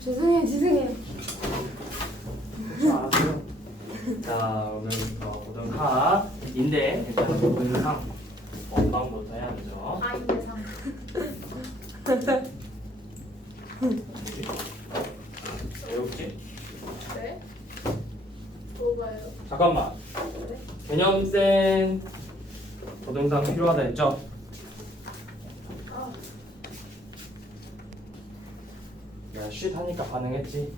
죄송해요. 자, 오늘부터 고등학인데 일단 고등학 원방부터 해야죠. 아인대상. 외웠지? 네? 뭐가요? 잠깐만. 네? 개념센 고등상 필요하다 했죠? 아, 야, 쉿 하니까 반응했지.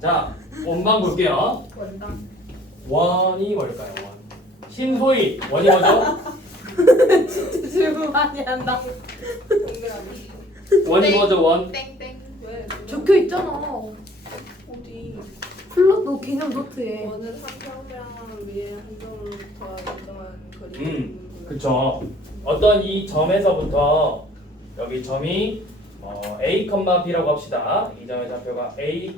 자, 원방 볼게요. 원당. 원이 뭘까요? 원. 신소희 원이 뭐죠? 진짜 질문 많이 한다. 동그라미. 원이 땡. 뭐죠? 원. 땡땡. 왜? 적혀 있잖아. 어디? 플롯 개념 노트에. 원은 한 평면 위에 한 점으로부터 일정한 거리. 그쵸. 어떤 이 점에서부터 여기 점이 A, B라고 합시다. 이 점의 좌표가 A,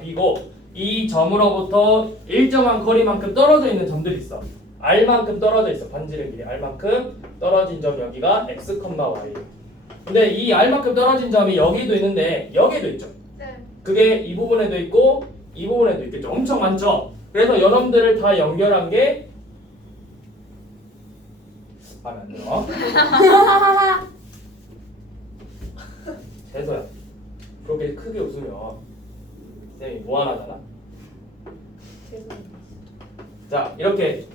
B고 이 점으로부터 일정한 거리만큼 떨어져 있는 점들이 있어. R만큼 떨어져 있어. 반지름 길이 R만큼 떨어진 점 여기가 X, Y. 근데 이 R만큼 떨어진 점이 여기도 있는데 여기도 있죠. 네. 그게 이 부분에도 있고 이 부분에도 있겠죠. 엄청 많죠. 그래서 여러분들을 다 연결한 게 마음에 안 들어. 재서야. 그렇게 크게 웃으면 쌤이 무한하잖아. 죄송해요. 자, 이렇게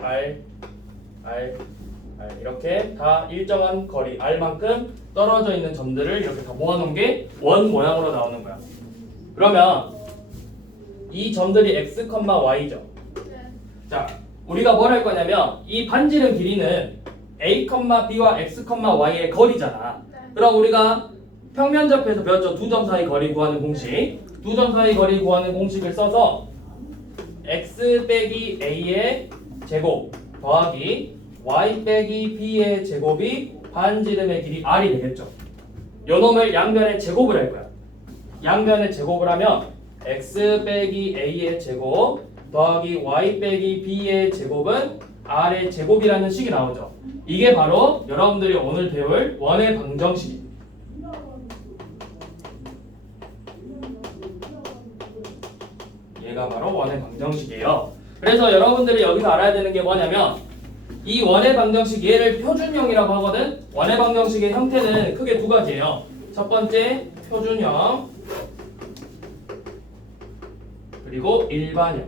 R 이렇게 다 일정한 거리 R만큼 떨어져 있는 점들을 이렇게 다 모아놓은 게 원 모양으로 나오는 거야. 그러면 이 점들이 X, Y죠. 네. 자, 우리가 뭘 할 거냐면 이 반지름 길이는 A, B와 X, Y의 거리잖아. 네. 그럼 우리가 평면접에서 배웠죠. 두 점 사이 거리 구하는 공식. 두 점 사이 거리 구하는 공식을 써서 X 빼기 A의 제곱 더하기 Y 빼기 B의 제곱이 반지름의 길이 R이 되겠죠. 요 놈을 양변의 제곱을 할 거야. 양변의 제곱을 하면 X 빼기 A의 제곱 더하기 Y 빼기 B의 제곱은 R의 제곱이라는 식이 나오죠. 이게 바로 여러분들이 오늘 배울 원의 방정식입니다. 얘가 바로 원의 방정식이에요. 그래서 여러분들이 여기서 알아야 되는 게 뭐냐면 이 원의 방정식 얘를 표준형이라고 하거든. 원의 방정식의 형태는 크게 두 가지예요. 첫 번째 표준형 그리고 일반형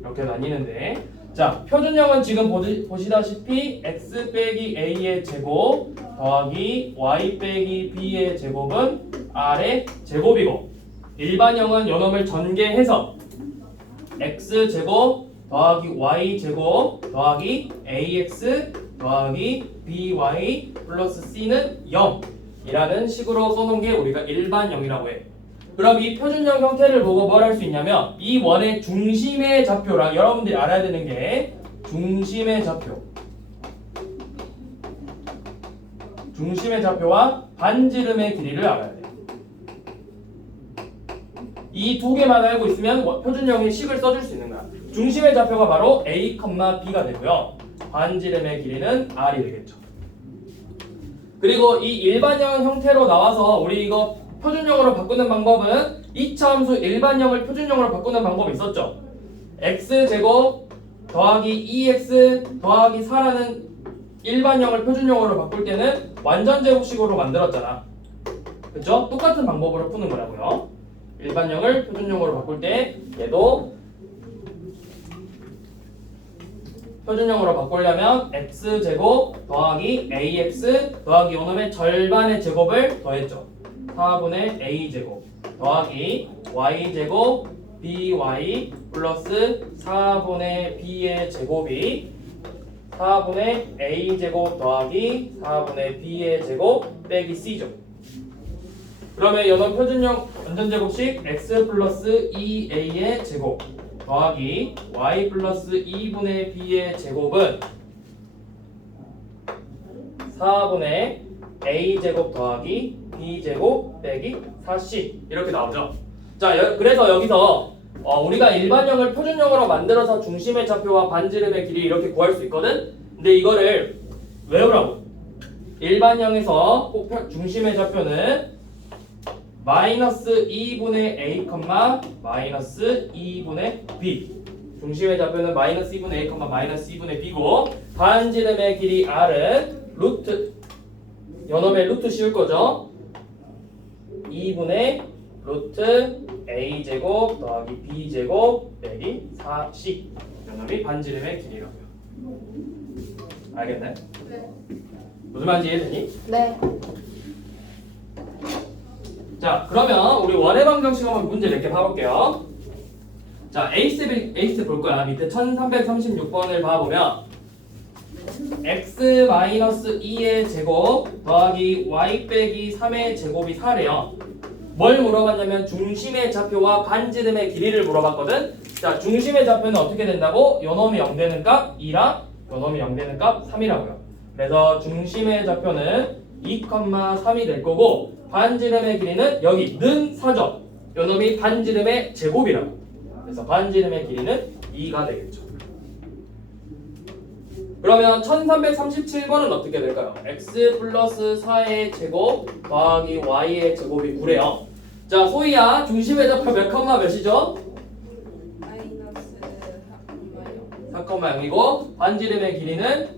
이렇게 나뉘는데 자, 표준형은 지금 보시다시피 x 빼기 a의 제곱 더하기 y 빼기 b의 제곱은 r의 제곱이고 일반형은 요놈을 전개해서 x 제곱 더하기 y 제곱 더하기 ax 더하기 by 플러스 c는 0이라는 식으로 써놓은 게 우리가 일반형이라고 해. 그럼 이 표준형 형태를 보고 뭘 할 수 있냐면 이 원의 중심의 좌표랑 여러분들이 알아야 되는 게 중심의 좌표와 반지름의 길이를 알아야 돼. 이 두 개만 알고 있으면 표준형의 식을 써줄 수 있는 거야. 중심의 좌표가 바로 A, B가 되고요. 반지름의 길이는 R이 되겠죠. 그리고 이 일반형 형태로 나와서 우리 이거 표준형으로 바꾸는 방법은 이차함수 일반형을 표준형으로 바꾸는 방법이 있었죠. x제곱 더하기 2x 더하기 4라는 일반형을 표준형으로 바꿀 때는 완전제곱식으로 만들었잖아. 그쵸? 똑같은 방법으로 푸는 거라고요. 일반형을 표준형으로 바꿀 때 얘도 표준형으로 바꾸려면 x제곱 더하기 ax 더하기 요놈의 절반의 제곱을 더했죠. 4분의 a제곱 더하기 y제곱 by 플러스 4분의 b의 제곱이 4분의 a제곱 더하기 4분의 b의 제곱 빼기 c죠. 그러면 이런 표준형 완전제곱식 x 플러스 2a의 제곱 더하기 y 플러스 2분의 b의 제곱은 4분의 a제곱 더하기 b제곱 빼기 4c 이렇게 나오죠. 자, 그래서 여기서 우리가 일반형을 표준형으로 만들어서 중심의 좌표와 반지름의 길이 이렇게 구할 수 있거든. 근데 이거를 외우라고. 일반형에서 중심의 좌표는 마이너스 2분의 a, 마이너스 2분의 b. 중심의 좌표는 마이너스 2분의 a, 마이너스 2분의 b고 반지름의 길이 r은 루트 요놈의 루트 씌울 거죠. 2분의 루트 a 제곱 더하기 b 제곱 빼기 4c. 요놈이 반지름의 길이라고요. 알겠나요? 네. 무슨 말인지 이해되니? 네. 자, 그러면 우리 원의 방정식 한번 문제 몇 개 봐볼게요. 자, A 볼 거야. 밑에 1336번을 봐보면 x-2의 제곱 더하기 y 빼기 3의 제곱이 4래요. 뭘 물어봤냐면 중심의 좌표와 반지름의 길이를 물어봤거든. 자, 중심의 좌표는 어떻게 된다고? 요놈이 0 되는 값 2랑 요놈이 0 되는 값 3이라고요. 그래서 중심의 좌표는 2,3이 될 거고 반지름의 길이는 여기 는 4죠. 요놈이 반지름의 제곱이라고. 그래서 반지름의 길이는 2가 되겠죠. 그러면 1337번은 어떻게 될까요? x 플러스 4의 제곱 더하기 y의 제곱이 9래요. 자, 소희야 중심의 좌표 몇 컴마 몇이죠? 마이너스 4,0이고 반지름의 길이는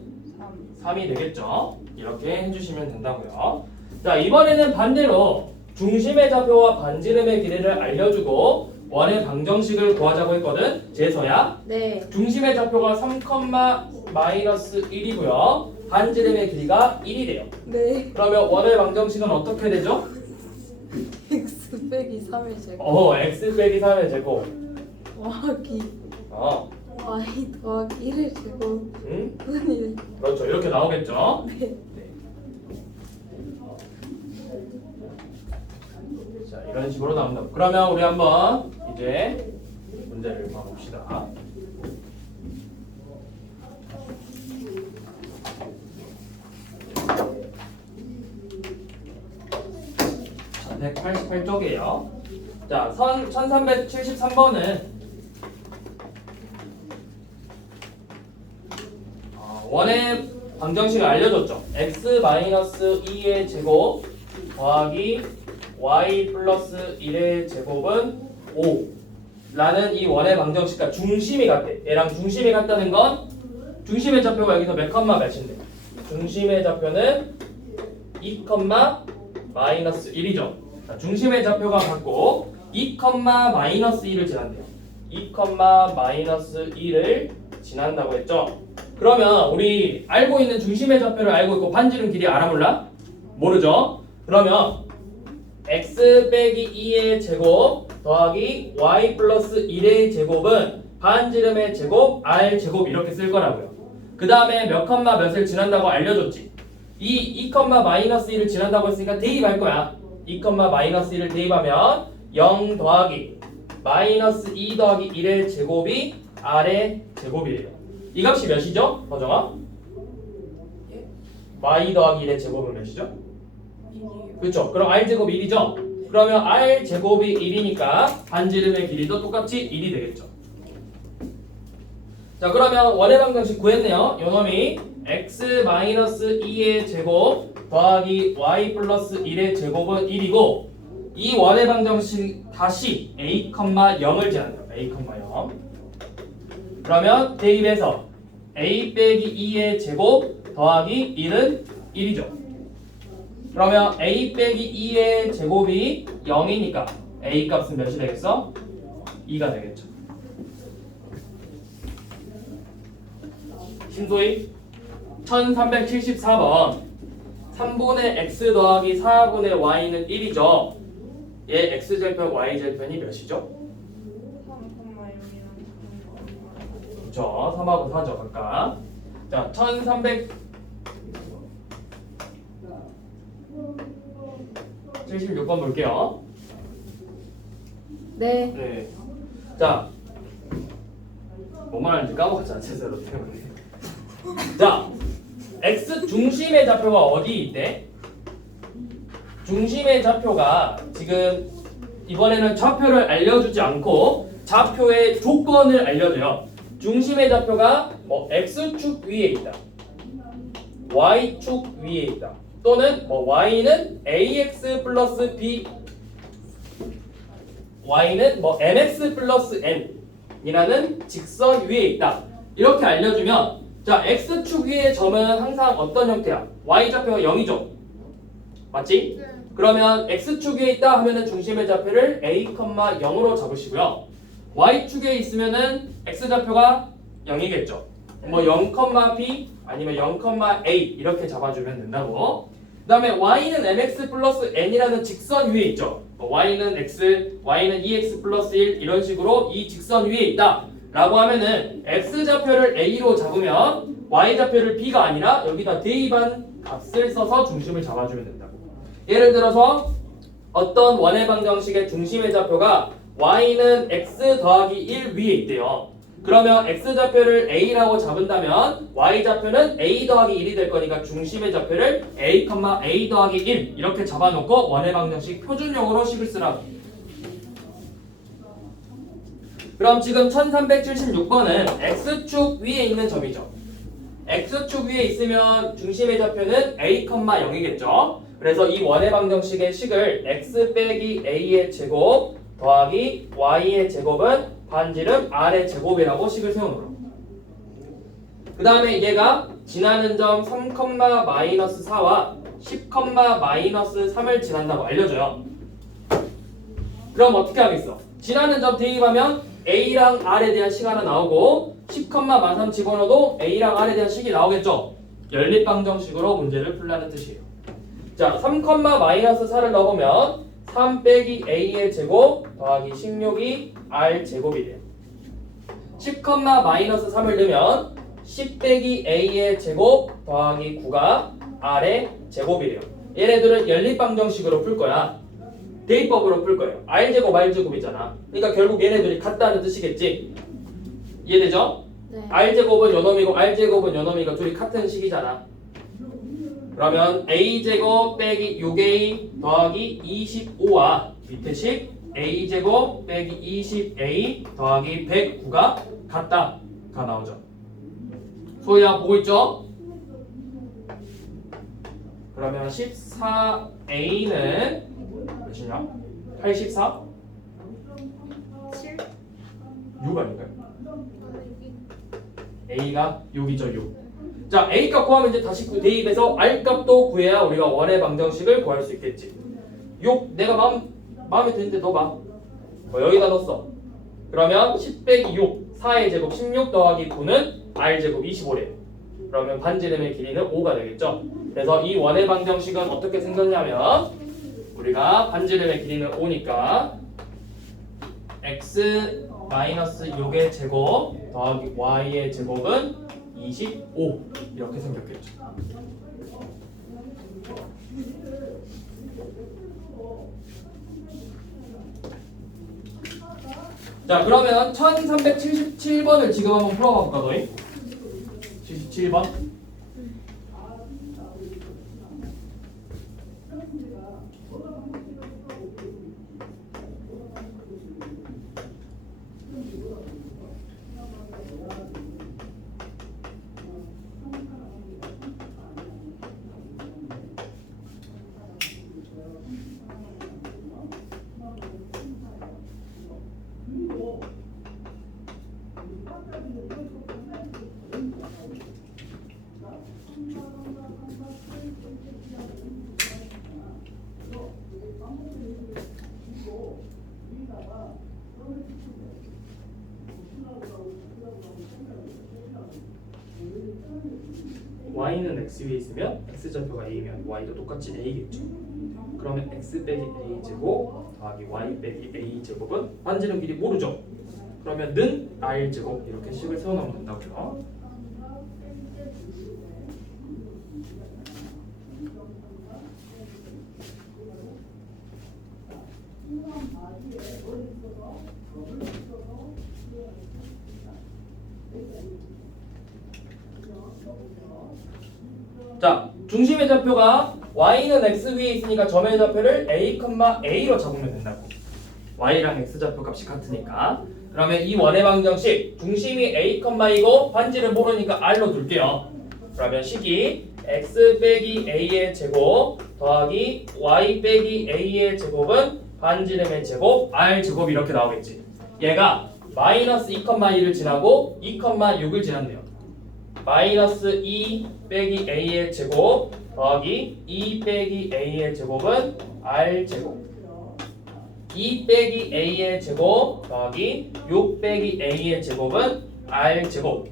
3. 3이 되겠죠. 이렇게 해주시면 된다고요. 자, 이번에는 반대로 중심의 좌표와 반지름의 길이를 알려주고 원의 방정식을 구하자고 했거든. 재서야 네. 중심의 좌표가 3,-1이고요. 반지름의 길이가 1이래요. 네. 그러면 원의 방정식은 어떻게 되죠? x 빼기 3의 제곱. x 빼기 3의 제곱. 더하기 어, y 더하기 1의 제곱. 음? 네. 그렇죠. 이렇게 나오겠죠. 네. 자, 이런 식으로 나온다. 그러면 우리 한번 이제 문제를 봐봅시다. 자, 188쪽이에요. 자, 1373번은 원의 방정식을 알려줬죠. x-2의 제곱 더하기 y 플러스 1의 제곱은 5 라는 이 원의 방정식과 중심이 같대. 얘랑 중심이 같다는 건 중심의 좌표가 여기서 몇 컴마 몇인데 중심의 좌표는 2 마이너스 1이죠. 자, 중심의 좌표가 같고 2 마이너스 1을 지난대요. 2 마이너스 1을 지난다고 했죠. 그러면 우리 알고 있는 중심의 좌표를 알고 있고 반지름 길이 알아 몰라? 모르죠. 그러면 x 빼기 2의 제곱 더하기 y 플러스 1의 제곱은 반지름의 제곱 r 제곱 이렇게 쓸 거라고요. 그 다음에 몇 컴마 몇을 지난다고 알려줬지. 이 2 마이너스 1을 지난다고 했으니까 대입할 거야. 2 마이너스 1을 대입하면 0 더하기 마이너스 2 더하기 1의 제곱이 r의 제곱이에요. 이 값이 몇이죠? 허정아? 예? y 더하기 1의 제곱은 몇이죠? 2. 그렇죠. 그럼 r제곱 1이죠? 그러면 r제곱이 1이니까 반지름의 길이도 똑같이 1이 되겠죠. 자, 그러면 원의 방정식 구했네요. 요놈이 x-2의 제곱 더하기 y 플러스 1의 제곱은 1이고 이 원의 방정식 다시 a, 0을 지난다. a, 0. 그러면 대입해서 a 빼기 2의 제곱 더하기 1은 1이죠. 그러면 a 빼기 2의 제곱이 0이니까 a 값은 몇이 되겠어? 2가 되겠죠. 신소희 1374번 3분의 x 더하기 4분의 y는 1이죠. 얘 x절편 y절편이 몇이죠? 3,0이랑 그렇죠. 3하고 4죠 각각. 자, 1376번 볼게요. 네. 네. 자, 뭐만 하는지 까먹었잖아 제대로 때문에. 자, x 중심의 좌표가 어디 있대? 중심의 좌표가 지금 이번에는 좌표를 알려주지 않고 좌표의 조건을 알려줘요. 중심의 좌표가 뭐 x축 위에 있다. y축 위에 있다. 또는 뭐 y는 ax 플러스 b, y는 뭐 mx 플러스 n이라는 직선 위에 있다. 이렇게 알려주면 자 x축 위의 점은 항상 어떤 형태야? y좌표가 0이죠. 맞지? 그러면 x축 위에 있다 하면은 중심의 좌표를 a, 0으로 잡으시고요. y축에 있으면은 x좌표가 0이겠죠. 뭐 0, b 아니면 0, a 이렇게 잡아주면 된다고. 그 다음에 y는 mx 플러스 n이라는 직선 위에 있죠. y는 x, y는 2x 플러스 1 이런 식으로 이 직선 위에 있다 라고 하면은 x좌표를 a로 잡으면 y좌표를 b가 아니라 여기다 대입한 값을 써서 중심을 잡아주면 된다고. 예를 들어서 어떤 원의 방정식의 중심의 좌표가 y는 x 더하기 1 위에 있대요. 그러면 x좌표를 a라고 잡은다면 y좌표는 a 더하기 1이 될 거니까 중심의 좌표를 a, a 더하기 1 이렇게 잡아놓고 원의 방정식 표준형으로 식을 쓰라고. 그럼 지금 1376번은 x축 위에 있는 점이죠. x축 위에 있으면 중심의 좌표는 a, 0이겠죠. 그래서 이 원의 방정식의 식을 x 빼기 a의 제곱 더하기 y의 제곱은 반지름 r의 제곱이라고 식을 세워놓으라. 그 다음에 얘가 지나는 점 3,-4와 10,-3을 지난다고 알려줘요. 그럼 어떻게 하겠어? 지나는 점 대입하면 a랑 r에 대한 식 하나 나오고 10,-3 집어넣어도 a랑 r에 대한 식이 나오겠죠? 연립방정식으로 문제를 풀라는 뜻이에요. 자, 3,-4를 넣어보면 3 빼기 a의 제곱 더하기 16이 r 제곱이 돼요. 10,-3을 넣으면 10 빼기 a의 제곱 더하기 9가 r의 제곱이 돼요. 얘네들은 연립방정식으로 풀 거야. 대입법으로 풀 거예요. r제곱 r제곱이잖아. 그러니까 결국 얘네들이 같다는 뜻이겠지. 이해되죠? 네. r제곱은 요놈이고 r제곱은 요놈이고 둘이 같은 식이잖아. 그러면 a제곱 빼기 6a 더하기 25와 밑에 식 a제곱 빼기 20a 더하기 109가 같다가 나오죠. 소희야 보고 있죠? 그러면 14a는 몇이냐? 84? 7? 6 아닌가요? a가 6이죠. 6. 자, A값 구하면 이제 다시 대입해서 R값도 구해야 우리가 원의 방정식을 구할 수 있겠지. 6 내가 마음에 드는데 넣어봐. 여기다 넣었어. 그러면 10 빼기 6 4의 제곱 16 더하기 9는 R제곱 25래요. 그러면 반지름의 길이는 5가 되겠죠. 그래서 이 원의 방정식은 어떻게 생겼냐면 우리가 반지름의 길이는 5니까 x 마이너스 6의 제곱 더하기 y의 제곱은 25 이렇게 생겼겠죠. 자, 그러면 1377번을 지금 한번 풀어볼까 너희? 77번. y는 x 위에 있으면 x좌표가 a면 y도 똑같이 a겠죠. 그러면 x 빼기 a 제곱 더하기 y 빼기 a 제곱은 반지름 길이 모르죠. 그러면 는 r 제곱 이렇게 식을 세워놓으면 된다고요. 자, 중심의 좌표가 y는 x 위에 있으니까 점의 좌표를 a, a로 잡으면 된다고. y랑 x 좌표 값이 같으니까. 그러면 이 원의 방정식 중심이 a, 이고 반지를 모르니까 r로 둘게요. 그러면 식이 x 빼기 a의 제곱 더하기 y 빼기 a의 제곱은 반지름의 제곱 r 제곱 이렇게 나오겠지. 얘가 마이너스 2,2를 지나고 2,6을 지났네요. 마이너스 2 빼기 a의 제곱 더하기 2 빼기 a의 제곱은 r 제곱 2 빼기 a의 제곱 더하기 6 빼기 a의 제곱은 r 제곱.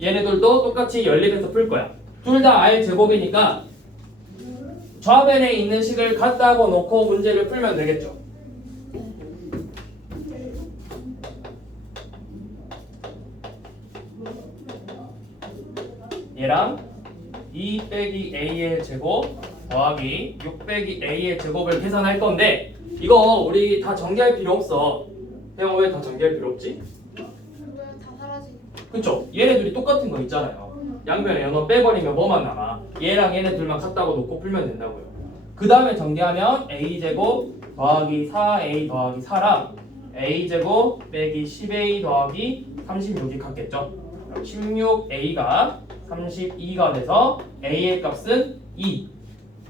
얘네들도 똑같이 연립해서 풀 거야. 둘 다 r 제곱이니까 좌변에 있는 식을 갖다 놓고 문제를 풀면 되겠죠. 얘랑 2 빼기 a의 제곱 더하기 6 빼기 a의 제곱을 계산할 건데 이거 우리 다 전개할 필요 없어. 태영아 왜 다 전개할 필요 없지? 근데 다 사라지. 그쵸? 얘네들이 똑같은 거 있잖아요. 양변에 연어 빼버리면 뭐만 남아? 얘랑 얘네 둘만 같다고 놓고 풀면 된다고요. 그 다음에 전개하면 a제곱 더하기 4a 더하기 4랑 a제곱 빼기 10a 더하기 36이 같겠죠? 16a가 32가 돼서 a의 값은 2가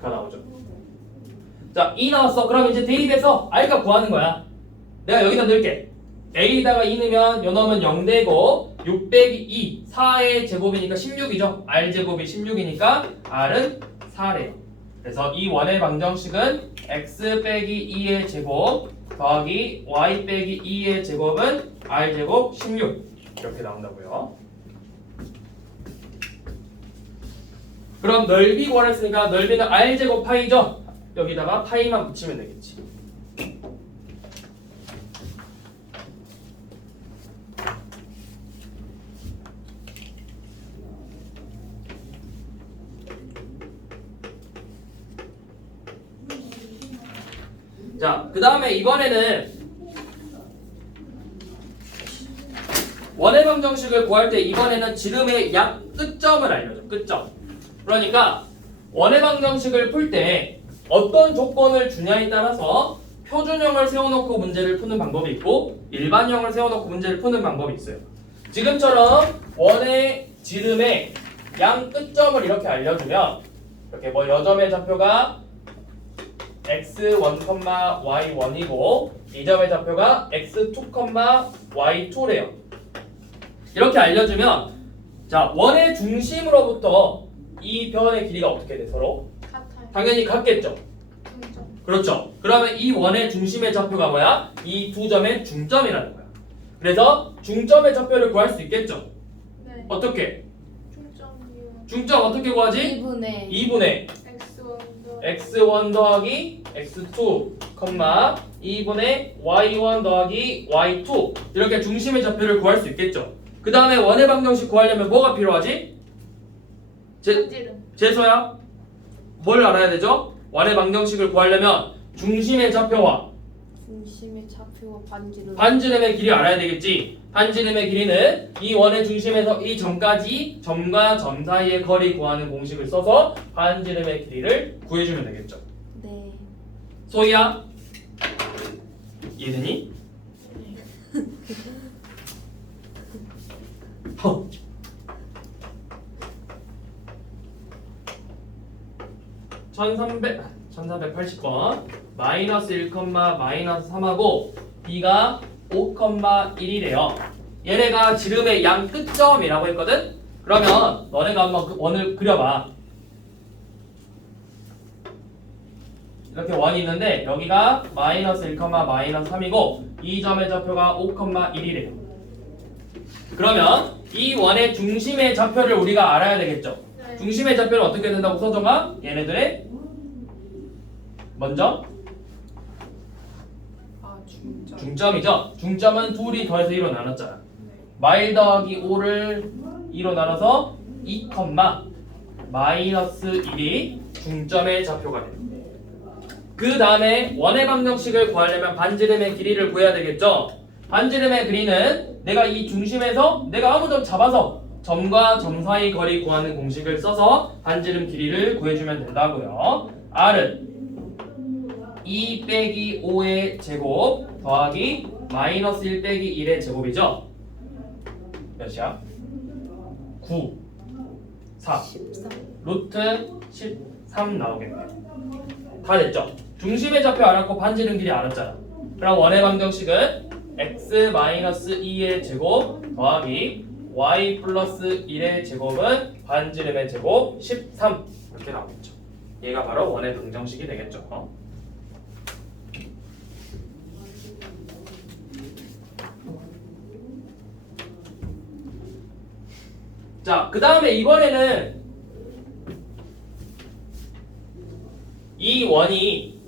나오죠. 자, 2 나왔어. 그럼 이제 대입해서 r값 구하는 거야. 내가 여기다 넣을게. a에다가 2 넣으면 요 놈은 0 되고 6 빼기 2 4의 제곱이니까 16이죠. r제곱이 16이니까 r은 4래요. 그래서 이 원의 방정식은 x 빼기 2의 제곱 더하기 y 빼기 2의 제곱은 r제곱 16 이렇게 나온다고요. 그럼 넓이 구하랬으니까 넓이는 r제곱 파이죠. 여기다가 파이만 붙이면 되겠지. 자, 그 다음에 이번에는 원의 방정식을 구할 때 이번에는 지름의 약 끝점을 알려줘. 끝점. 그러니까 원의 방정식을 풀 때 어떤 조건을 주냐에 따라서 표준형을 세워놓고 문제를 푸는 방법이 있고 일반형을 세워놓고 문제를 푸는 방법이 있어요. 지금처럼 원의 지름의 양 끝점을 이렇게 알려주면 이렇게 뭐 여점의 좌표가 x1, y1이고 이 점의 좌표가 x2, y2래요. 이렇게 알려주면 자 원의 중심으로부터 이 변의 길이가 어떻게 돼 서로? 같아요. 당연히 같겠죠. 중점. 그렇죠. 그러면 이 원의 중심의 좌표가 뭐야? 이 두 점의 중점이라는 거야. 그래서 중점의 좌표를 구할 수 있겠죠. 네. 어떻게? 중점이요. 중점 어떻게 구하지? 2분의 2분의 x1도 x1 더하기 x2, 2분의 y1 더하기 y2 이렇게 중심의 좌표를 구할 수 있겠죠. 그 다음에 원의 방정식 구하려면 뭐가 필요하지? 반지름. 재소야 뭘 알아야 되죠? 원의 방정식을 구하려면 중심의 좌표와 중심의 좌표와 반지름. 반지름의 길이 알아야 되겠지. 반지름의 길이는 이 원의 중심에서 이 점까지 점과 점 사이의 거리 구하는 공식을 써서 반지름의 길이를 구해주면 되겠죠. 네. 소희야 이해되니? 허. 1480번 마이너스 1, 마이너스 3하고 b가 5,1이래요. 얘네가 지름의 양 끝점이라고 했거든? 그러면 너네가 한번 그 원을 그려봐. 이렇게 원이 있는데 여기가 마이너스 1, 마이너스 3이고 이 점의 좌표가 5,1이래요. 그러면 이 원의 중심의 좌표를 우리가 알아야 되겠죠? 네. 중심의 좌표는 어떻게 된다고 써줘가? 얘네들의 먼저 중점. 중점이죠. 중점은 둘이 더해서 2로 나눴잖아. 마일 더하기 5를 2로 나눠서 2, 마이너스 1이 중점의 좌표가 돼요. 그 다음에 원의 방정식을 구하려면 반지름의 길이를 구해야 되겠죠. 반지름의 길이는 내가 이 중심에서 내가 아무 점 잡아서 점과 점 사이 거리 구하는 공식을 써서 반지름 길이를 구해주면 된다고요. R은 2 빼기 5의 제곱 더하기 마이너스 1 빼기 1의 제곱이죠. 몇이야? 9, 4. 13. 루트 13 나오겠네요. 다 됐죠? 중심의 좌표 알았고 반지름 길이 알았잖아. 그럼 원의 방정식은 x-2의 제곱 더하기 y 플러스 1의 제곱은 반지름의 제곱 13 이렇게 나오겠죠. 얘가 바로 원의 방정식이 되겠죠. 자, 그 다음에 이번에는 이 원이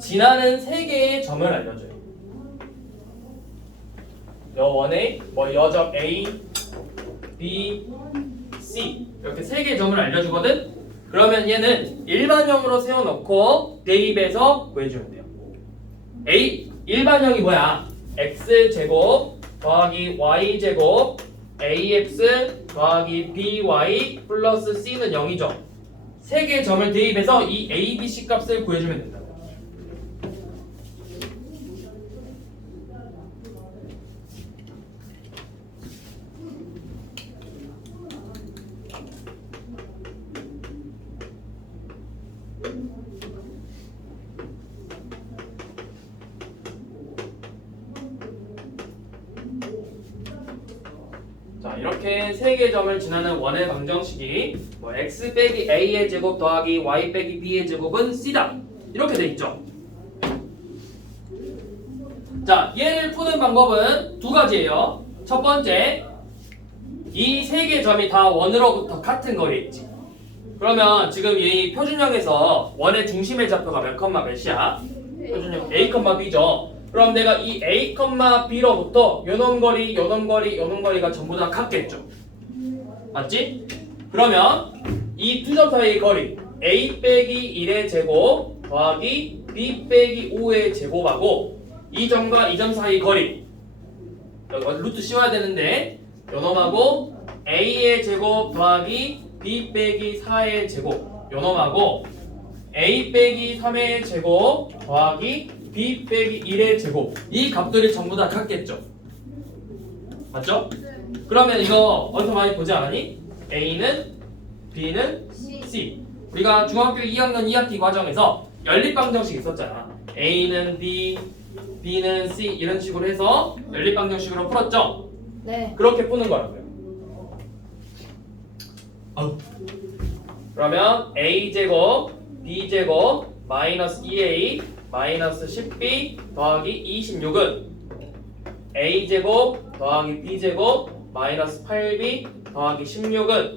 지나는 세 개의 점을 알려줘요. 여 원의 여점 A, B, C 이렇게 세 개의 점을 알려주거든. 그러면 얘는 일반형으로 세워놓고 대입해서 구해주면 돼요. 일반형이 뭐야? x 제곱 더하기 y제곱 ax 더하기 by 플러스 c는 0이죠. 세 개의 점을 대입해서 이 a, b, c 값을 구해주면 된다. 자, 이렇게 세 개의 점을 지나는 원의 방정식이 x 빼기 a의 제곱 더하기 y 빼기 b의 제곱은 c다 이렇게 돼 있죠. 자, 얘를 푸는 방법은 두 가지예요. 첫 번째, 이 세 개의 점이 다 원으로부터 같은 거리에 있지. 그러면 지금 이 표준형에서 원의 중심의 좌표가 몇 컴마 몇이야? 표준형 a, b죠. 그럼 내가 이 a, b로부터 요놈 거리, 요놈 거리, 요놈 거리가 전부 다 같겠죠. 맞지? 그러면 이 두 점 사이의 거리 a 빼기 1의 제곱 더하기 b 빼기 5의 제곱하고 이 점과 이 점 사이 거리 여기 루트 씌워야 되는데 요놈하고 a의 제곱 더하기 b 빼기 4의 제곱 요놈하고 a 빼기 3의 제곱 더하기 b 빼기 1의 제곱 이 값들이 전부 다 같겠죠. 맞죠? 그러면 이거 어디서 많이 보지 않았니? a는 b는 c 우리가 중학교 2학년 2학기 과정에서 연립방정식 있었잖아. a는 b, b는 c 이런 식으로 해서 연립방정식으로 풀었죠? 네. 그렇게 푸는 거라고요. 그러면 a제곱 b제곱 마이너스 2a 마이너스 10b 더하기 26은 a제곱 더하기 b제곱 마이너스 8b 더하기 16은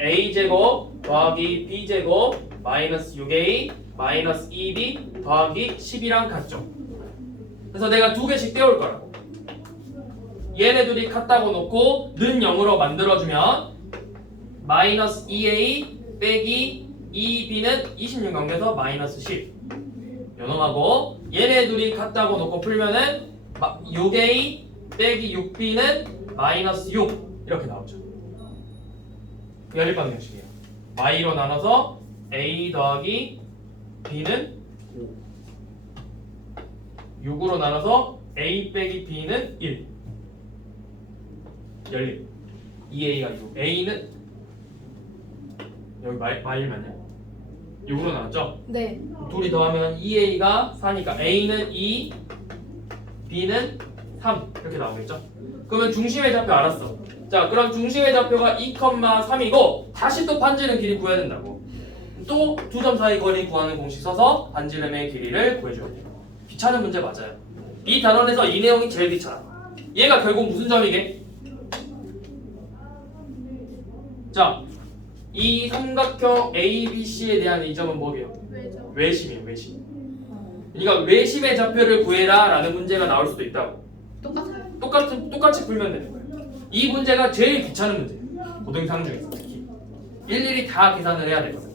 a제곱 더하기 b제곱 마이너스 6a 마이너스 2b 더하기 10이랑 같죠. 그래서 내가 두 개씩 떼올 거라고. 얘네 둘이 같다고 놓고 는 0으로 만들어주면 마이너스 2a 빼기 2b는 26 넘겨서 마이너스 10 요놈하고 얘네 둘이 같다고 놓고 풀면은 6a 빼기 6b는 마이너스 6 이렇게 나오죠. 연립방정식이에요. y로 나눠서 a 더하기 b는 5 6으로 나눠서 a 빼기 b는 1 연립 2a가 6 a는 여기 마일만요 6으로 나왔죠? 네. 둘이 더하면 2a가 4니까 a는 2 b는 3 이렇게 나오겠죠? 그러면 중심의 좌표 알았어. 자, 그럼 중심의 좌표가 2,3이고 다시 또 반지름 길이 구해야 된다고. 또 두 점 사이 거리 구하는 공식 써서 반지름의 길이를 구해줘야 돼요. 귀찮은 문제 맞아요. 이 단원에서 이 내용이 제일 귀찮아. 얘가 결국 무슨 점이게? 자, 이 삼각형 ABC에 대한 이 점은 뭐게요? 외심이에요, 외심. 그러니까 외심의 좌표를 구해라 라는 문제가 나올 수도 있다고. 똑같이 풀면 되는 거예요. 이 문제가 제일 귀찮은 문제예요. 고등상 중에서 특히. 일일이 다 계산을 해야 되거든요.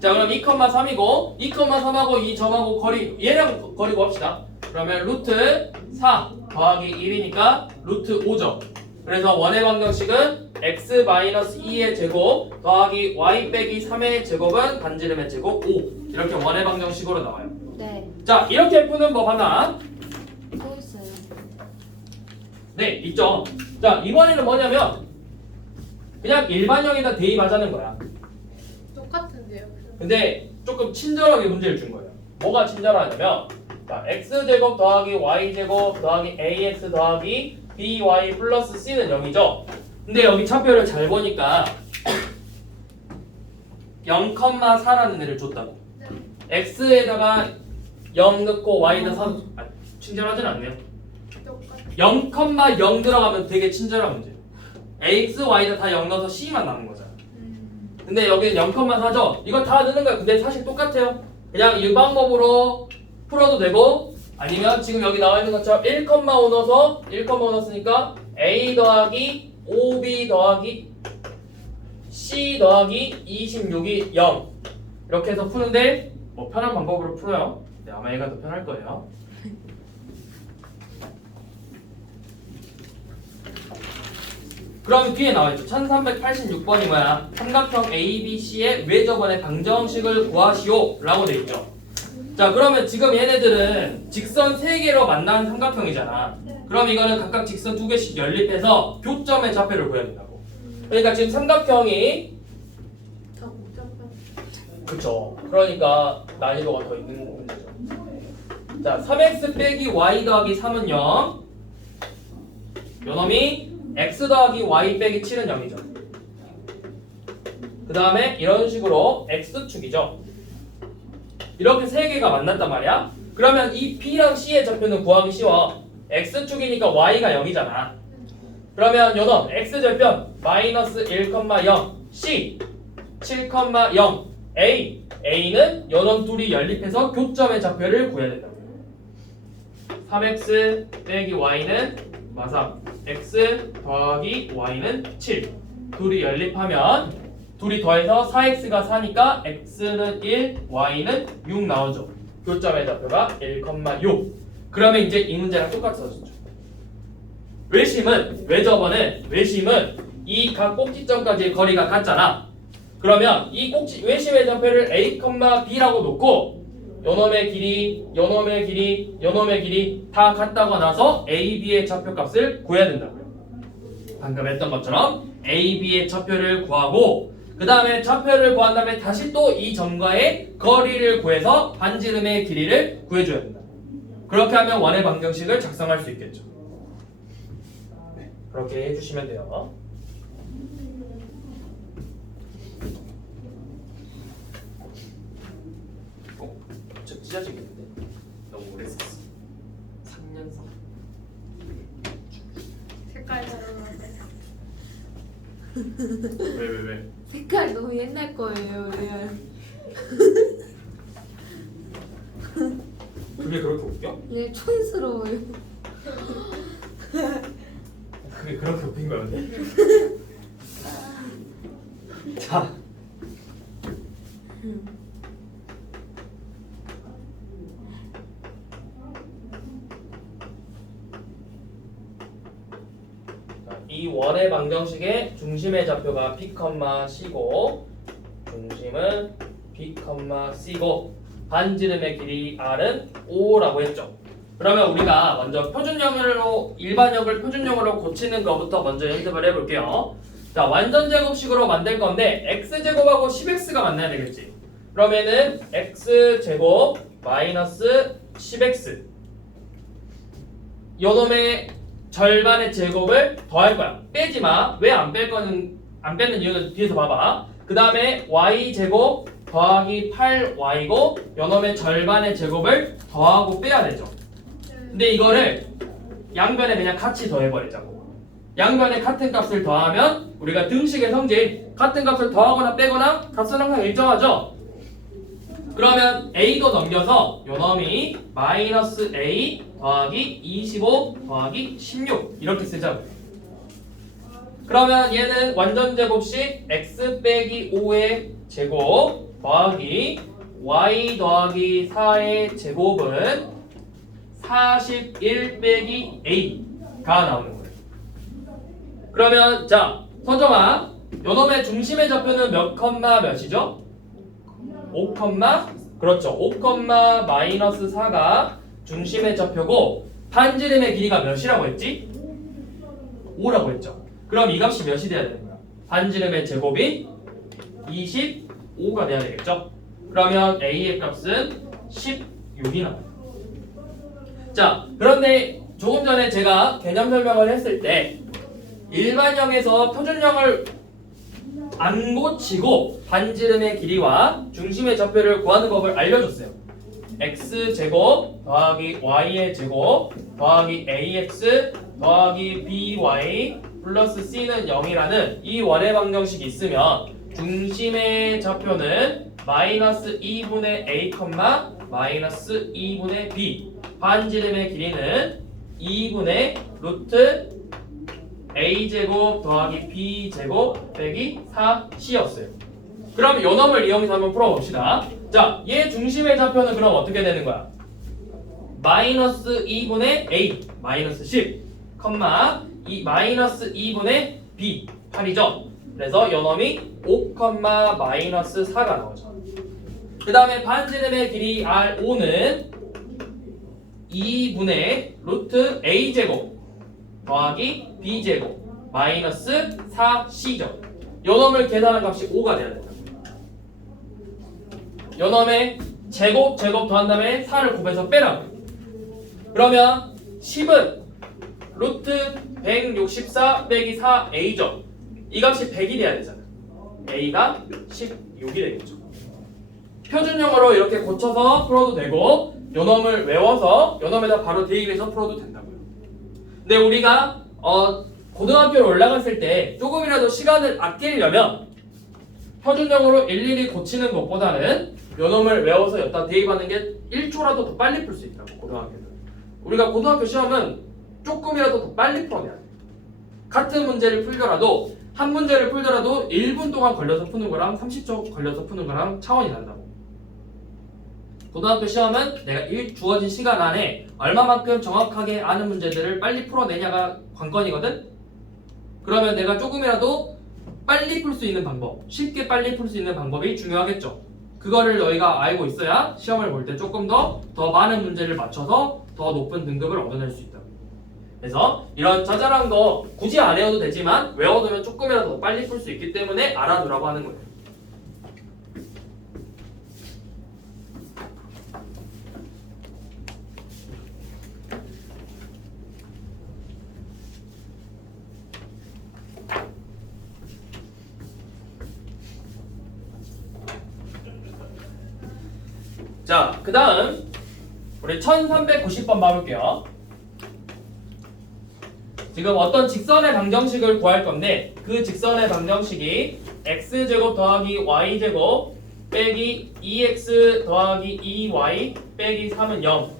자, 그럼 2,3이고 2,3하고 이 점하고 거리 얘랑 거리 구합시다. 그러면 루트 4 더하기 1이니까 루트 5죠. 그래서 원의 방정식은 x-2의 제곱 더하기 y 빼기 3의 제곱은 반지름의 제곱 5 이렇게 원의 방정식으로 나와요. 네. 자, 이렇게 푸는 법 하나 또 있어요. 네 있죠. 자, 이번에는 뭐냐면 그냥 일반형에다 대입하자는 거야. 똑같은데요. 근데 조금 친절하게 문제를 준 거예요. 뭐가 친절하냐면 자, x제곱 더하기 y제곱 더하기 ax 더하기 by 플러스 c는 0이죠. 근데 여기 차표를 잘 보니까 0,4라는 애를 줬다고. x에다가 0 넣고 y에다 4 친절하진 않네요. 똑같. 0,0 들어가면 되게 친절한 문제예요. ax, y에다 다 0 넣어서 c만 남은 거잖아. 근데 여기는 0,4죠? 이거 다 넣는 거야. 근데 사실 똑같아요. 그냥 이 방법으로 풀어도 되고 아니면 지금 여기 나와 있는 것처럼 1,5 넣어서 1,5 넣었으니까 a 더하기 5b 더하기 c 더하기 26이 0 이렇게 해서 푸는데 뭐 편한 방법으로 풀어요. 네, 아마 얘가 더 편할 거예요. 그럼 뒤에 나와있죠. 1386번이 뭐야? 삼각형 ABC의 외접원의 방정식을 구하시오 라고 돼 있죠. 자, 그러면 지금 얘네들은 직선 3개로 만난 삼각형이잖아. 그럼 이거는 각각 직선 2개씩 연립해서 교점의 좌표를 구해야 된다고. 그러니까 지금 삼각형이 더 복잡한. 그쵸. 그러니까 난이도가 더 있는 문제죠. 자, 3x 빼기 y 더하기 3은 0. 요놈이 x 더하기 y 빼기 7은 0이죠. 그 다음에 이런 식으로 x축이죠. 이렇게 세 개가 만났단 말이야. 그러면 이 b랑 c의 좌표는 구하기 쉬워. x축이니까 y가 0이잖아. 그러면 요놈 x절편 마이너스 1,0 c 7,0 a는 요놈 둘이 연립해서 교점의 좌표를 구해야 된다. 3x 빼기 y는 마삼 x 더하기 y는 7 둘이 연립하면 둘이 더해서 4x가 4니까 x는 1, y는 6 나오죠. 교점의 좌표가 1,6 그러면 이제 이 문제랑 똑같아졌죠. 외접원은 이 각 꼭지점까지의 거리가 같잖아. 그러면 이 외심의 좌표를 a, b라고 놓고 요놈의 길이, 요놈의 길이, 요놈의 길이 다 같다고 나서 a, b의 좌표값을 구해야 된다고요. 방금 했던 것처럼 a, b의 좌표를 구하고 그 다음에 좌표를 구한 다음에 다시 또 이 점과의 거리를 구해서 반지름의 길이를 구해줘야 된다. 그렇게 하면 원의 방정식을 작성할 수 있겠죠. 네, 그렇게 해주시면 돼요. 저 찢어지겠는데? 너무 오래 썼어. 3년서. 색깔 다르는데. 왜? 색깔 너무 옛날 거예요. 레알. 그게 그렇게 웃겨? 네, 촌스러워요. 그게 그렇게 웃긴 거야, 근데? 자. 이 원의 방정식의 중심의 좌표가 p, c고 중심은 p, c고 반지름의 길이 r은 5라고 했죠. 그러면 우리가 먼저 표준형으로 일반형을 표준형으로 고치는 것부터 먼저 연습을 해볼게요. 자, 완전 제곱식으로 만들 건데 x제곱하고 10x가 만나야 되겠지. 그러면은 x제곱 마이너스 10x 요놈의 절반의 제곱을 더할 거야. 빼지 마. 왜 안 빼는 이유는 뒤에서 봐봐. 그 다음에 y제곱 더하기 8y고 요놈의 절반의 제곱을 더하고 빼야 되죠. 근데 이거를 양변에 그냥 같이 더해버리자고. 양변에 같은 값을 더하면 우리가 등식의 성질 같은 값을 더하거나 빼거나 값은 항상 일정하죠. 그러면 a도 넘겨서 요놈이 마이너스 a 더하기 25 더하기 16 이렇게 쓰자고요. 그러면 얘는 완전 제곱식 x 빼기 5의 제곱 더하기 y 더하기 4의 제곱은 41 빼기 a가 나오는 거예요. 그러면 자, 서정아 요놈의 중심의 좌표는 몇 컴마 몇이죠? 5, 그렇죠. 5, 마이너스 4가 중심의 좌표고 반지름의 길이가 몇이라고 했지? 5라고 했죠. 그럼 이 값이 몇이 돼야 되는 거야? 반지름의 제곱이 25가 돼야 되겠죠? 그러면 A의 값은 16이 나와요. 자, 그런데 조금 전에 제가 개념 설명을 했을 때 일반형에서 표준형을 안 고치고 반지름의 길이와 중심의 좌표를 구하는 법을 알려줬어요. x제곱 더하기 y의 제곱 더하기 ax 더하기 by 플러스 c는 0이라는 이 원의 방정식이 있으면 중심의 좌표는 마이너스 2분의 a, 마이너스 2분의 b, 반지름의 길이는 2분의 루트 a제곱 더하기 b제곱 빼기 4c였어요. 그럼 요 놈을 이용해서 한번 풀어봅시다. 자, 얘 중심의 좌표는 그럼 어떻게 되는 거야? 마이너스 2분의 a, 마이너스 10, 이 마이너스 2분의 b, 8이죠? 그래서 요 놈이 5, 마이너스 4가 나오죠. 그 다음에 반지름의 길이 R5는 2분의 루트 a제곱 더하기 b제곱 마이너스 4c죠. 요 놈을 계산한 값이 5가 돼야 된다. 요 놈의 제곱 더한 다음에 4를 곱해서 빼라고. 그러면 10은 루트 164 빼기 4a죠. 이 값이 100이 돼야 되잖아. a가 16이 되겠죠. 표준형으로 이렇게 고쳐서 풀어도 되고 요 놈을 외워서 요 놈에다 바로 대입해서 풀어도 된다고요. 근데 우리가 고등학교로 올라갔을 때 조금이라도 시간을 아끼려면 표준형으로 일일이 고치는 것보다는 요 놈을 외워서 여기다 대입하는 게 1초라도 더 빨리 풀 수 있다고. 고등학교는 우리가 고등학교 시험은 조금이라도 더 빨리 풀어내야 돼. 같은 문제를 풀더라도 한 문제를 풀더라도 1분 동안 걸려서 푸는 거랑 30초 걸려서 푸는 거랑 차원이 다르다고. 고등학교 시험은 내가 주어진 시간 안에 얼마만큼 정확하게 아는 문제들을 빨리 풀어내냐가 관건이거든. 그러면 내가 조금이라도 빨리 풀 수 있는 방법, 쉽게 빨리 풀 수 있는 방법이 중요하겠죠. 그거를 너희가 알고 있어야 시험을 볼 때 조금 더 많은 문제를 맞춰서 더 높은 등급을 얻어낼 수 있다. 그래서 이런 자잘한 거 굳이 안 외워도 되지만 외워두면 조금이라도 더 빨리 풀 수 있기 때문에 알아두라고 하는 거예요. 자, 그 다음 우리 1390번 봐볼게요. 지금 어떤 직선의 방정식을 구할 건데 그 직선의 방정식이 x제곱 더하기 y제곱 빼기 2x 더하기 2y 빼기 3은 0,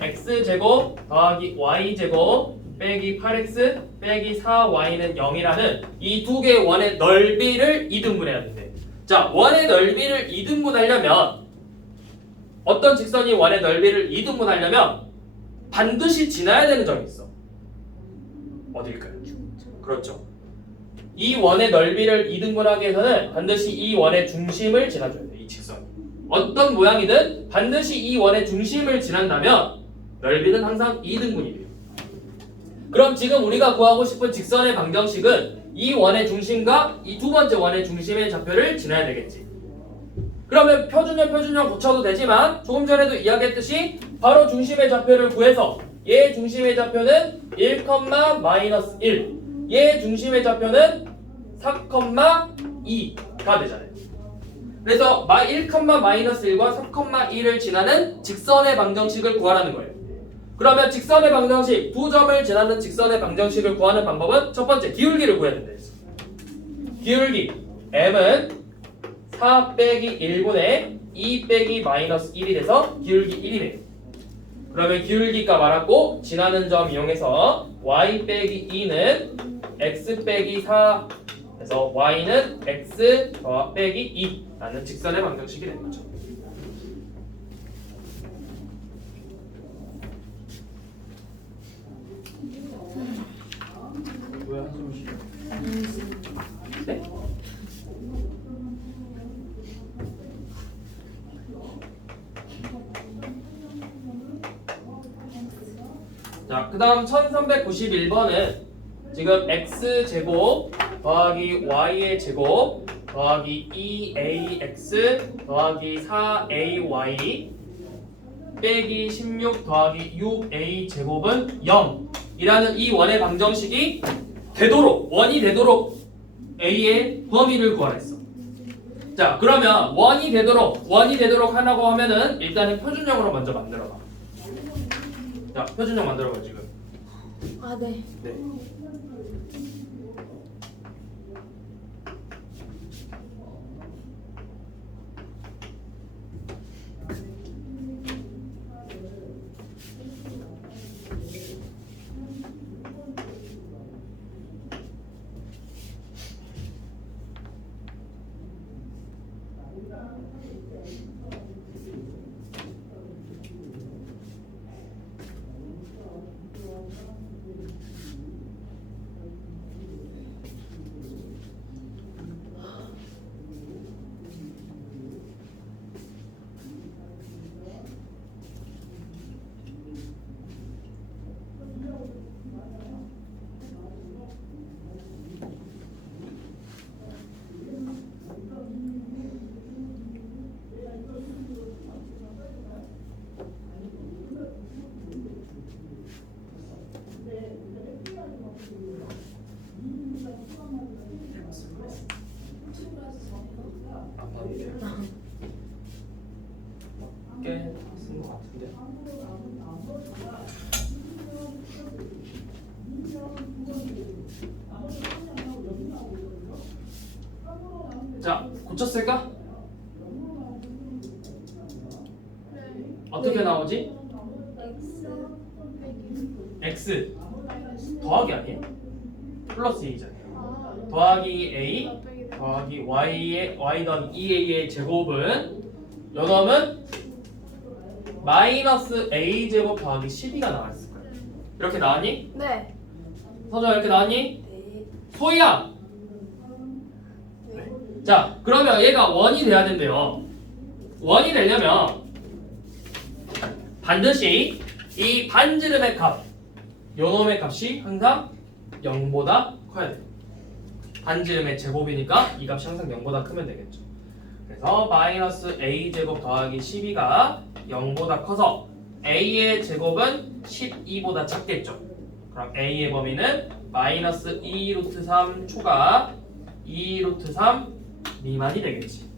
x제곱 더하기 y제곱 빼기 8x 빼기 4y는 0이라는 이 두 개의 원의 넓이를 이등분해야 된대. 자, 원의 넓이를 이등분하려면 어떤 직선이 원의 넓이를 이등분하려면 반드시 지나야 되는 점이 있어. 어딜까요? 그렇죠. 이 원의 넓이를 이등분하기 위해서는 반드시 이 원의 중심을 지나줘야 돼. 이 직선이. 어떤 모양이든 반드시 이 원의 중심을 지난다면 넓이는 항상 이등분이 돼요. 그럼 지금 우리가 구하고 싶은 직선의 방정식은 이 원의 중심과 이 두 번째 원의 중심의 좌표를 지나야 되겠지. 그러면 표준형 고쳐도 되지만 조금 전에도 이야기했듯이 바로 중심의 좌표를 구해서 얘 중심의 좌표는 1, 마이너스 1, 얘 중심의 좌표는 4, 2가 되잖아요. 그래서 1, 마이너스 1과 4, 2를 지나는 직선의 방정식을 구하라는 거예요. 그러면 직선의 방정식, 두 점을 지나는 직선의 방정식을 구하는 방법은 첫 번째, 기울기를 구해야 된다 했어. 기울기 m은 4 빼기 1분의 2 빼기 마이너스 1이 돼서 기울기 1이네요. 그러면 기울기가 말았고 지나는 점 이용해서 y 빼기 2는 x 빼기 4, 그래서 y는 x 더 빼기 2라는 직선의 방정식이 되는 거죠. 왜 한숨을 쉬어? 네? 자, 그 다음 1391번은 지금 x제곱 더하기 y의 제곱 더하기 2ax 더하기 4ay 빼기 16 더하기 6a 제곱은 0 이라는 이 원의 방정식이 되도록 원이 되도록 a의 범위를 구하랬어. 자 그러면 원이 되도록 하라고 하면은 일단은 표준형으로 먼저 만들어봐. 자 표준형 만들어봐 지금. 아, 네. 네. 꽤쓴것 같은데. 자, 고쳤을까? 어떻게 나오지? x 더하기 아니에요? 플러스 2잖아요. 더하기 a 더하기 y 더하기 2a의 제곱은 요놈은 마이너스 a 제곱 더하기 12가 나왔을 거야. 이렇게 나왔니? 네. 서정아 이렇게 나왔니? 네. 소희야. 자 그러면 얘가 원이 돼야 된대요. 원이 되려면 반드시 이 반지름의 값 요놈의 값이 항상 0보다 커야 돼. 반지름의 제곱이니까 이 값이 항상 0보다 크면 되겠죠. 그래서 마이너스 a 제곱 더하기 12가 0보다 커서 a의 제곱은 12보다 작겠죠. 그럼 a의 범위는 마이너스 2 루트 3 초과 2 루트 3 미만이 되겠지.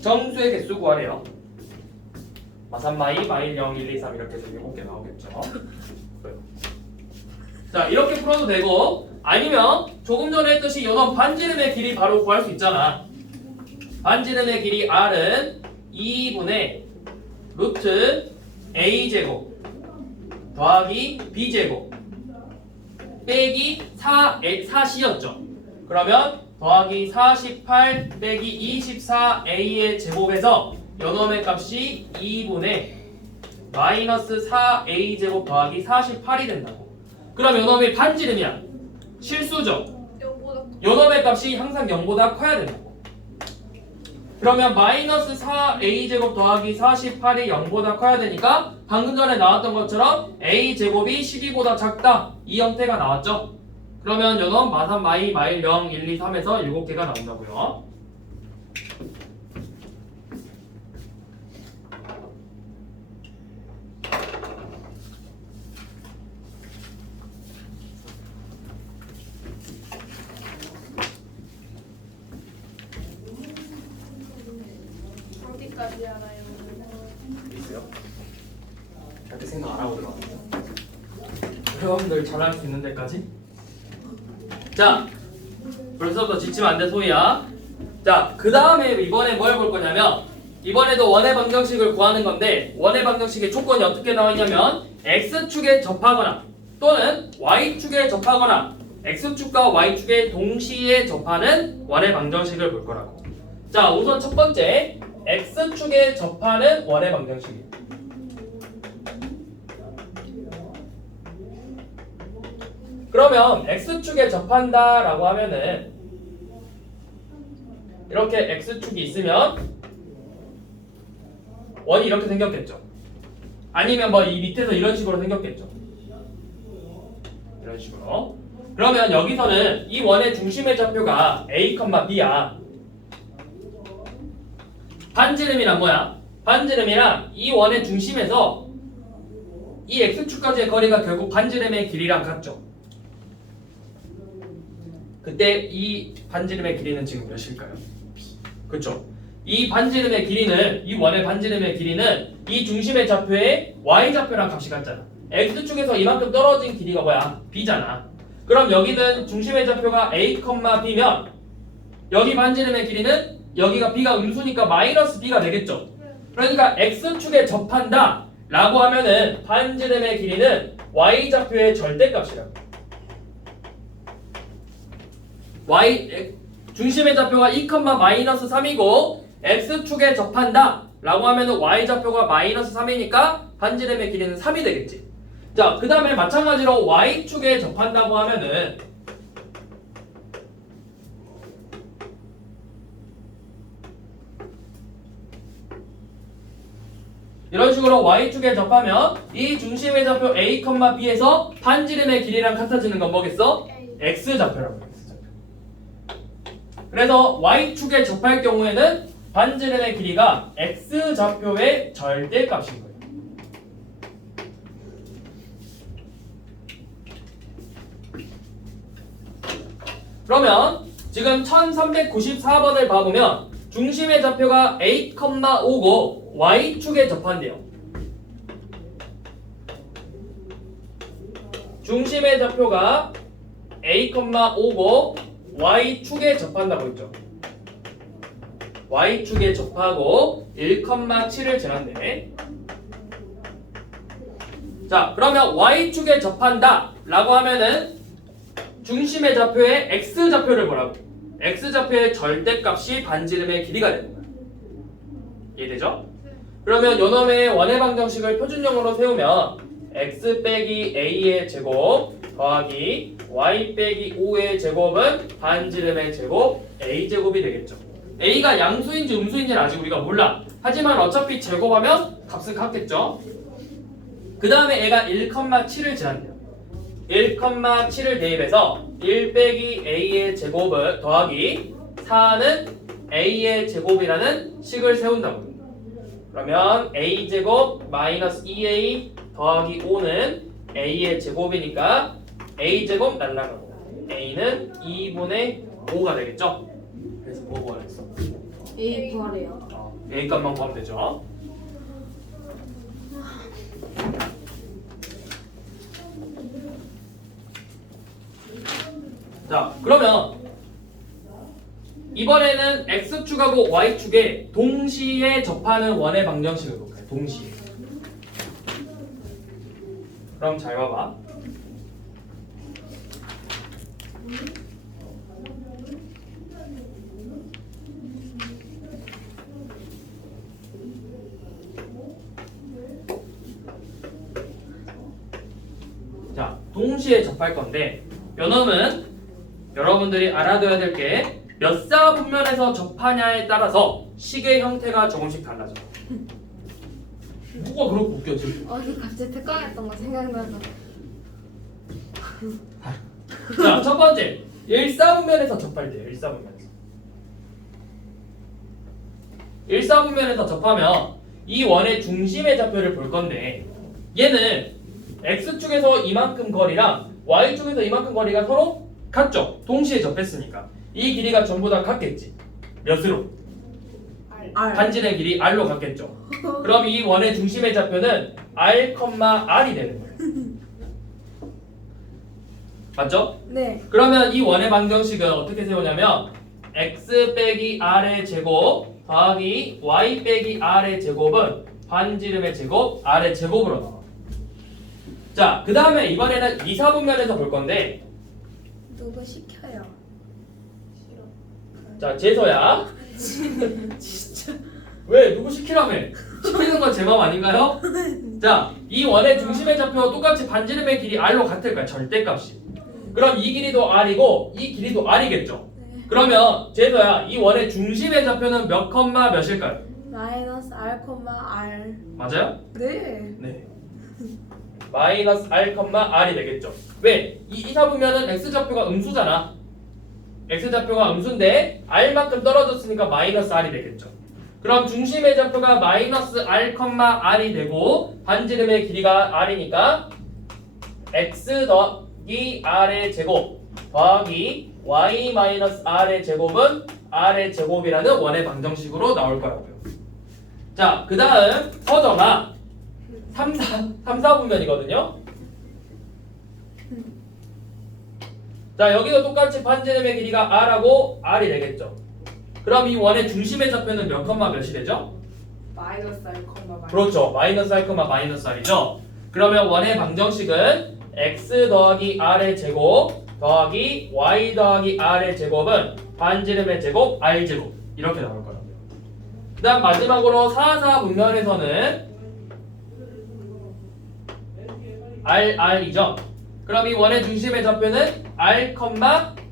정수의 개수 구하래요. 마산마이 마일 0 1 2 3 이렇게 해서 7개 나오겠죠. 자 이렇게 풀어도 되고 아니면 조금 전에 했듯이 이런 반지름의 길이 바로 구할 수 있잖아. 반지름의 길이 r은 2분의 루트 a제곱 더하기 b제곱 빼기 4c였죠. 그러면 더하기 48 빼기 24a의 제곱에서 요놈의 값이 2분의 마이너스 4a 제곱 더하기 48이 된다고. 그럼 요놈이 반지름이야. 실수죠. 요놈의 값이 항상 0보다 커야 된다고. 그러면 마이너스 4a 제곱 더하기 48이 0보다 커야 되니까 방금 전에 나왔던 것처럼 a 제곱이 12보다 작다 이 형태가 나왔죠. 그러면 요놈 마산 마이 마일 0 1 2 3에서 7개가 나온다고요. 어디까지 알아요? 있어요? 절대 생각 안 하고 들어왔어요. 여러분들 잘할 수 있는 데까지. 자, 벌써부터 지치면 안 돼 소희야. 자, 그 다음에 이번에 뭘 볼 거냐면 이번에도 원의 방정식을 구하는 건데 원의 방정식의 조건이 어떻게 나와 있냐면 x축에 접하거나 또는 y축에 접하거나 x축과 y축에 동시에 접하는 원의 방정식을 볼 거라고. 자, 우선 첫 번째 x축에 접하는 원의 방정식이에요. 그러면 x축에 접한다라고 하면은 이렇게 x축이 있으면 원이 이렇게 생겼겠죠. 아니면 뭐 이 밑에서 이런 식으로 생겼겠죠. 이런 식으로. 그러면 여기서는 이 원의 중심의 좌표가 A, B야. 반지름이란 뭐야? 반지름이란 이 원의 중심에서 이 x축까지의 거리가 결국 반지름의 길이랑 같죠. 그때 이 반지름의 길이는 지금 몇일까요? 그렇죠. 이 반지름의 길이는 이 원의 반지름의 길이는 이 중심의 좌표의 y좌표랑 값이 같잖아. x축에서 이만큼 떨어진 길이가 뭐야? b잖아. 그럼 여기는 중심의 좌표가 a, b면 여기 반지름의 길이는 여기가 b가 음수니까 마이너스 b가 되겠죠. 그러니까 x축에 접한다 라고 하면은 반지름의 길이는 y좌표의 절대값이라고. 중심의 좌표가 2,-3이고 x축에 접한다 라고 하면은 y좌표가 -3이니까 반지름의 길이는 3이 되겠지. 자, 그 다음에 마찬가지로 y축에 접한다고 하면은 이런 식으로 y축에 접하면 이 중심의 좌표 a, b에서 반지름의 길이랑 같아지는 건 뭐겠어? x좌표라고. x좌표. 그래서 y축에 접할 경우에는 반지름의 길이가 x좌표의 절대값인 거예요. 그러면 지금 1394번을 봐보면 중심의 좌표가 a, 5고 y축에 접한대요. 중심의 좌표가 a, 5고 y축에 접한다고 했죠. y축에 접하고 1,7을 지났네. 자, 그러면 y축에 접한다 라고 하면은 중심의 좌표의 x좌표를 보라고. x좌표의 절대값이 반지름의 길이가 되는 거야. 이해되죠? 그러면 요놈의 원의 방정식을 표준형으로 세우면 x 빼기 a의 제곱 더하기 y 빼기 5의 제곱은 반지름의 제곱 a제곱이 되겠죠. a가 양수인지 음수인지는 아직 우리가 몰라. 하지만 어차피 제곱하면 값은 같겠죠. 그 다음에 애가 1,7을 지난대요. 1,7을 대입해서 1 빼기 a의 제곱을 더하기 4는 a의 제곱이라는 식을 세운다고. 그러면 a제곱 마이너스 2a 더하기 5는 a의 제곱이니까 a제곱 날라가고 a는 2분의 5가 되겠죠. 그래서 뭐 구하랬어? A 구하래요. a 값만 구하면 되죠. 자, 그러면 이번에는 x축하고 y축에 동시에 접하는 원의 방정식을 볼까요? 동시에. 그럼 잘 봐봐. 자, 동시에 접할 건데 요놈은 여러분들이 알아둬야 될 게 몇 사분면에서 접하냐에 따라서 식의 형태가 조금씩 달라져. 뭐가 그렇게 웃겨 지금? 어제 갑자기 특강했던 거 생각나서. 자, 첫 번째 1사분면에서 접할 때 1사분면에서 접하면 이 원의 중심의 좌표를 볼 건데 얘는 x축에서 이만큼 거리랑 y축에서 이만큼 거리가 서로 같죠? 동시에 접했으니까 이 길이가 전부 다 같겠지. 몇으로? R. 반지름의 길이 r로 같겠죠. 그럼 이 원의 중심의 좌표는 r, r이 되는 거예요. 맞죠? 네. 그러면 이 원의 방정식은 어떻게 세우냐면 x 빼기 r의 제곱 더하기 y 빼기 r의 제곱은 반지름의 제곱 r의 제곱으로 나와. 자, 그 다음에 이번에는 2사분면에서 볼 건데 누구 시켜요? 자, 재서야. 진짜. 왜? 누구 시키라며? 시키는 건 제 맘 아닌가요? 자, 이 원의 중심의 좌표와 똑같이 반지름의 길이 r로 같을 거야. 절대값이. 그럼 이 길이도 r이고 이 길이도 r이겠죠. 그러면 재서야, 이 원의 중심의 좌표는 몇 컴마 몇일까요? 마이너스 R, R. 맞아요? 네. 네. 마이너스 r, r이 되겠죠. 왜? 이 이사분면은 x좌표가 음수잖아. x좌표가 음수인데 r만큼 떨어졌으니까 마이너스 r이 되겠죠. 그럼 중심의 좌표가 마이너스 r, r이 되고 반지름의 길이가 r이니까 x 더하기 r의 제곱 더하기 y 마이너스 r의 제곱은 r의 제곱이라는 원의 방정식으로 나올 거라고요. 자, 그 다음 서정아 3, 4분면이거든요. 자, 여기도 똑같이 반지름의 길이가 r하고 r이 되겠죠. 그럼 이 원의 중심의 좌표는 몇 컴마 몇이 되죠? 마이너스 R, 마이너스. 그렇죠. 마이너스 r, 마이너스 r이죠. 그러면 원의 방정식은 x 더하기 r의 제곱 더하기 y 더하기 r의 제곱은 반지름의 제곱 r 제곱 이렇게 나올 거라고요. 그 다음 마지막으로 4, 4분면에서는 r이죠. 그럼 이 원의 중심의 좌표는 r,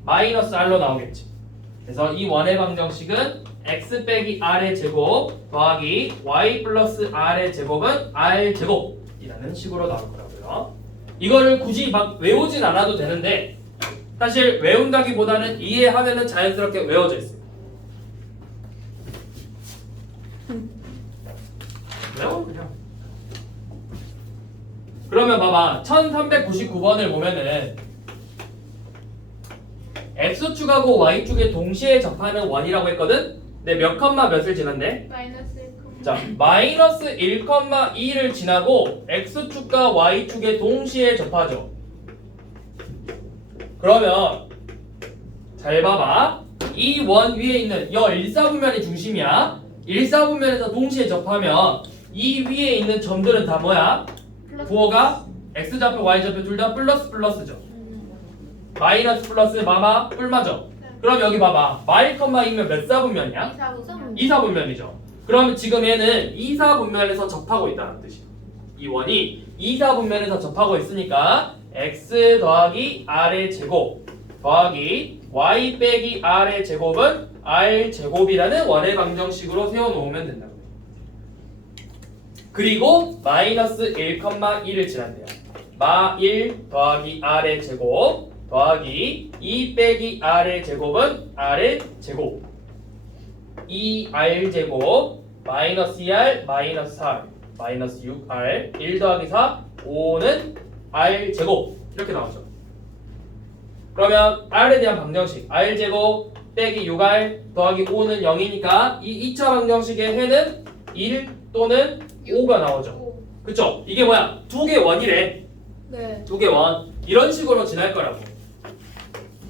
마이너스 r로 나오겠지. 그래서 이 원의 방정식은 x 빼기 r의 제곱 더하기 y 플러스 r의 제곱은 r 제곱이라는 식으로 나올 거라고요. 이거를 굳이 막 외우진 않아도 되는데 사실 외운다기보다는 이해하면은 자연스럽게 외워져 있어요. 외워 그냥. 그러면 봐봐 1399번을 보면은 x축하고 y축에 동시에 접하는 원이라고 했거든? 근데 몇 컴마 몇을 지난대? 마이너스 1, 자, 마이너스 1,2를 지나고 x축과 y축에 동시에 접하죠. 그러면 잘 봐봐. 이 원 위에 있는 여 1사분면이 중심이야. 1사분면에서 동시에 접하면 이 위에 있는 점들은 다 뭐야? 부호가 x좌표, y좌표 둘 다 플러스 플러스죠. 마이너스 플러스 마마 뿔마죠. 그럼 여기 봐봐. 마일 컴마 이면 몇 사분면이야? 2사분면이죠. 그러면 지금 얘는 2사분면에서 접하고 있다는 뜻이야. 이 원이 2사분면에서 접하고 있으니까 x 더하기 r의 제곱 더하기 y 빼기 r의 제곱은 r 제곱이라는 원의 방정식으로 세워놓으면 된다고. 그리고 마이너스 1,2를 지난대요. 마 1 더하기 r의 제곱 더하기 2 빼기 r의 제곱은 r의 제곱 2r 제곱 마이너스 2r 마이너스 4r 마이너스 6r 1 더하기 4 5는 r 제곱 이렇게 나오죠. 그러면 r에 대한 방정식 r 제곱 빼기 6r 더하기 5는 0이니까 이 2차 방정식의 해는 1 또는 5가 나오죠. 그쵸? 이게 뭐야? 두 개 원이래. 네. 두 개 원. 이런 식으로 지날 거라고.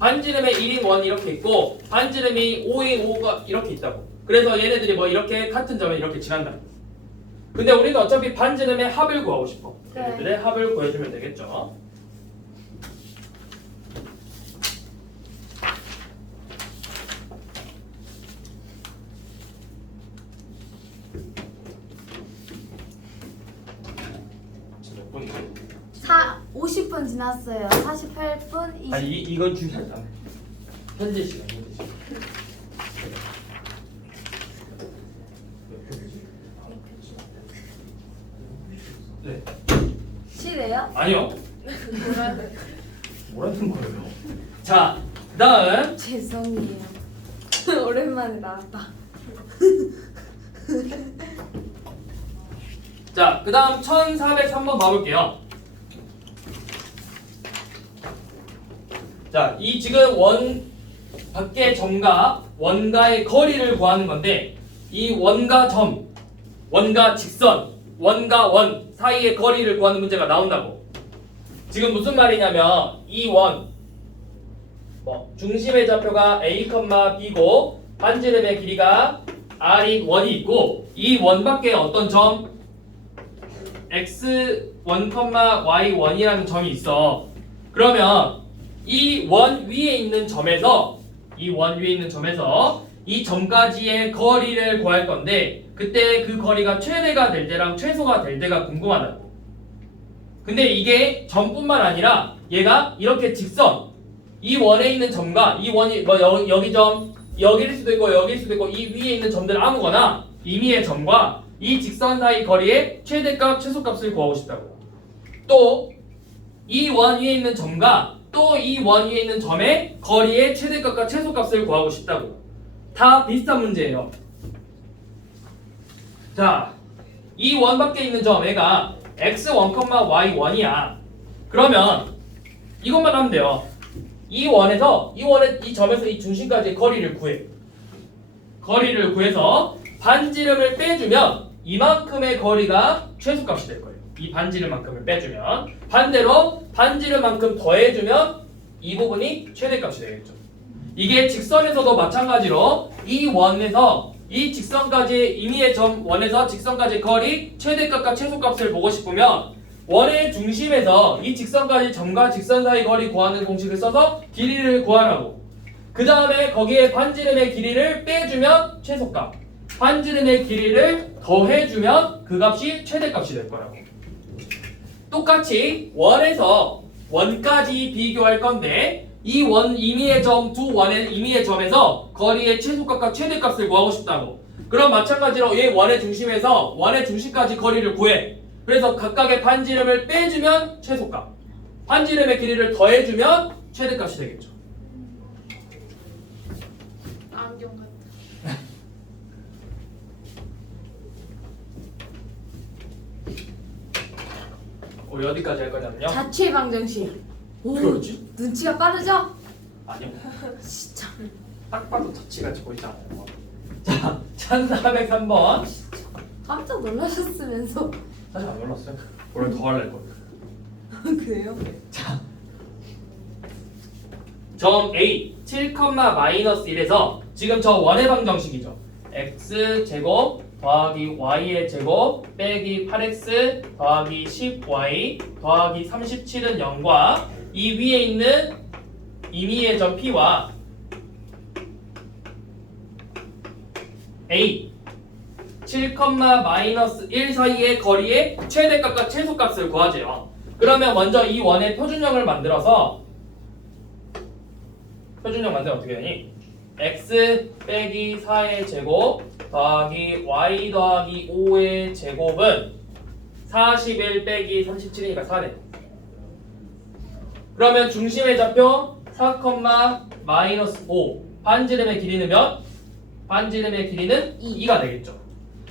반지름에 1인 원 이렇게 있고 반지름이 5인 5가 이렇게 있다고. 그래서 얘네들이 뭐 이렇게 같은 점에 이렇게 지난다. 근데 우리는 어차피 반지름의 합을 구하고 싶어. 네. 얘네들의 합을 구해주면 되겠죠. 지금 몇 분이지? 50분 지났어요. 48분 20. 아니 이건 중요하다. 현재 시간. 네. 실해요? 아니요. 뭐라 그래? 뭐라는 거예요? 자, 그다음 죄송해요. 오랜만에 나왔다. 자, 그다음 1403번 봐볼게요. 자, 이 지금 원 밖의 점과 원가의 거리를 구하는 건데 이 원과 점, 원과 직선, 원과 원 사이의 거리를 구하는 문제가 나온다고. 지금 무슨 말이냐면 이 원, 중심의 좌표가 a, b고 반지름의 길이가 r인 원이 있고 이 원 밖에 어떤 점 x1, y1이라는 점이 있어. 그러면 이 원 위에 있는 점에서 이 점까지의 거리를 구할 건데 그때 그 거리가 최대가 될 때랑 최소가 될 때가 궁금하다고. 근데 이게 점뿐만 아니라 얘가 이렇게 직선 이 원에 있는 점과 이 원이 뭐 여기 점 여기일 수도 있고 여기일 수도 있고 이 위에 있는 점들 아무거나 임의의 점과 이 직선 사이 거리의 최대값 최소값을 구하고 싶다고. 또 이 원 위에 있는 점과 또 이 원 위에 있는 점의 거리의 최대값과 최소값을 구하고 싶다고. 다 비슷한 문제예요. 자, 이 원 밖에 있는 점 얘가 x1, y1이야. 그러면 이것만 하면 돼요. 이 점에서 이 중심까지의 거리를 구해. 거리를 구해서 반지름을 빼주면 이만큼의 거리가 최소값이 될 거예요. 이 반지름만큼을 빼주면. 반대로 반지름만큼 더해주면 이 부분이 최대값이 되겠죠. 이게 직선에서도 마찬가지로 이 원에서 이 직선까지 임의의 점 원에서 직선까지 거리 최대값과 최소값을 보고 싶으면 원의 중심에서 이 직선까지 점과 직선 사이 거리 구하는 공식을 써서 길이를 구하라고. 그 다음에 거기에 반지름의 길이를 빼주면 최소값, 반지름의 길이를 더해주면 그 값이 최대값이 될 거라고. 똑같이 원에서 원까지 비교할 건데 이 원 임의의 점 두 원의 임의의 점에서 거리의 최소값과 최대값을 구하고 싶다고. 그럼 마찬가지로 이 원의 중심에서 원의 중심까지 거리를 구해. 그래서 각각의 반지름을 빼주면 최소값, 반지름의 길이를 더해주면 최대값이 되겠죠. 안경 같아. 우리 어디까지 할 거냐면요. 자취의 방정식. 오, 그렇지? 눈치가 빠르죠? 아니요. 진짜. 딱 봐도 터치같이 보이지 않아요. 자, 1403번. 깜짝 놀라셨으면서. 사실 안 놀랐어요. 원래 더 할래 거예요. 그래요? 점 A 7,-1에서 지금 저 원의 방정식이죠. x제곱 더하기 y의 제곱 빼기 8x 더하기 10y 더하기 37은 0과 이 위에 있는 임의의 점 P와 A 7,-1 사이의 거리의 최대값과 최소값을 구하재요. 그러면 먼저 이 원의 표준형을 만들어서 표준형 만들면 어떻게 되니? x 빼기 4의 제곱 더하기 y 더하기 5의 제곱은 41 빼기 37이니까 4네. 그러면 중심의 좌표 4,-5 반지름의 길이는 몇? 반지름의 길이는 2가 되겠죠.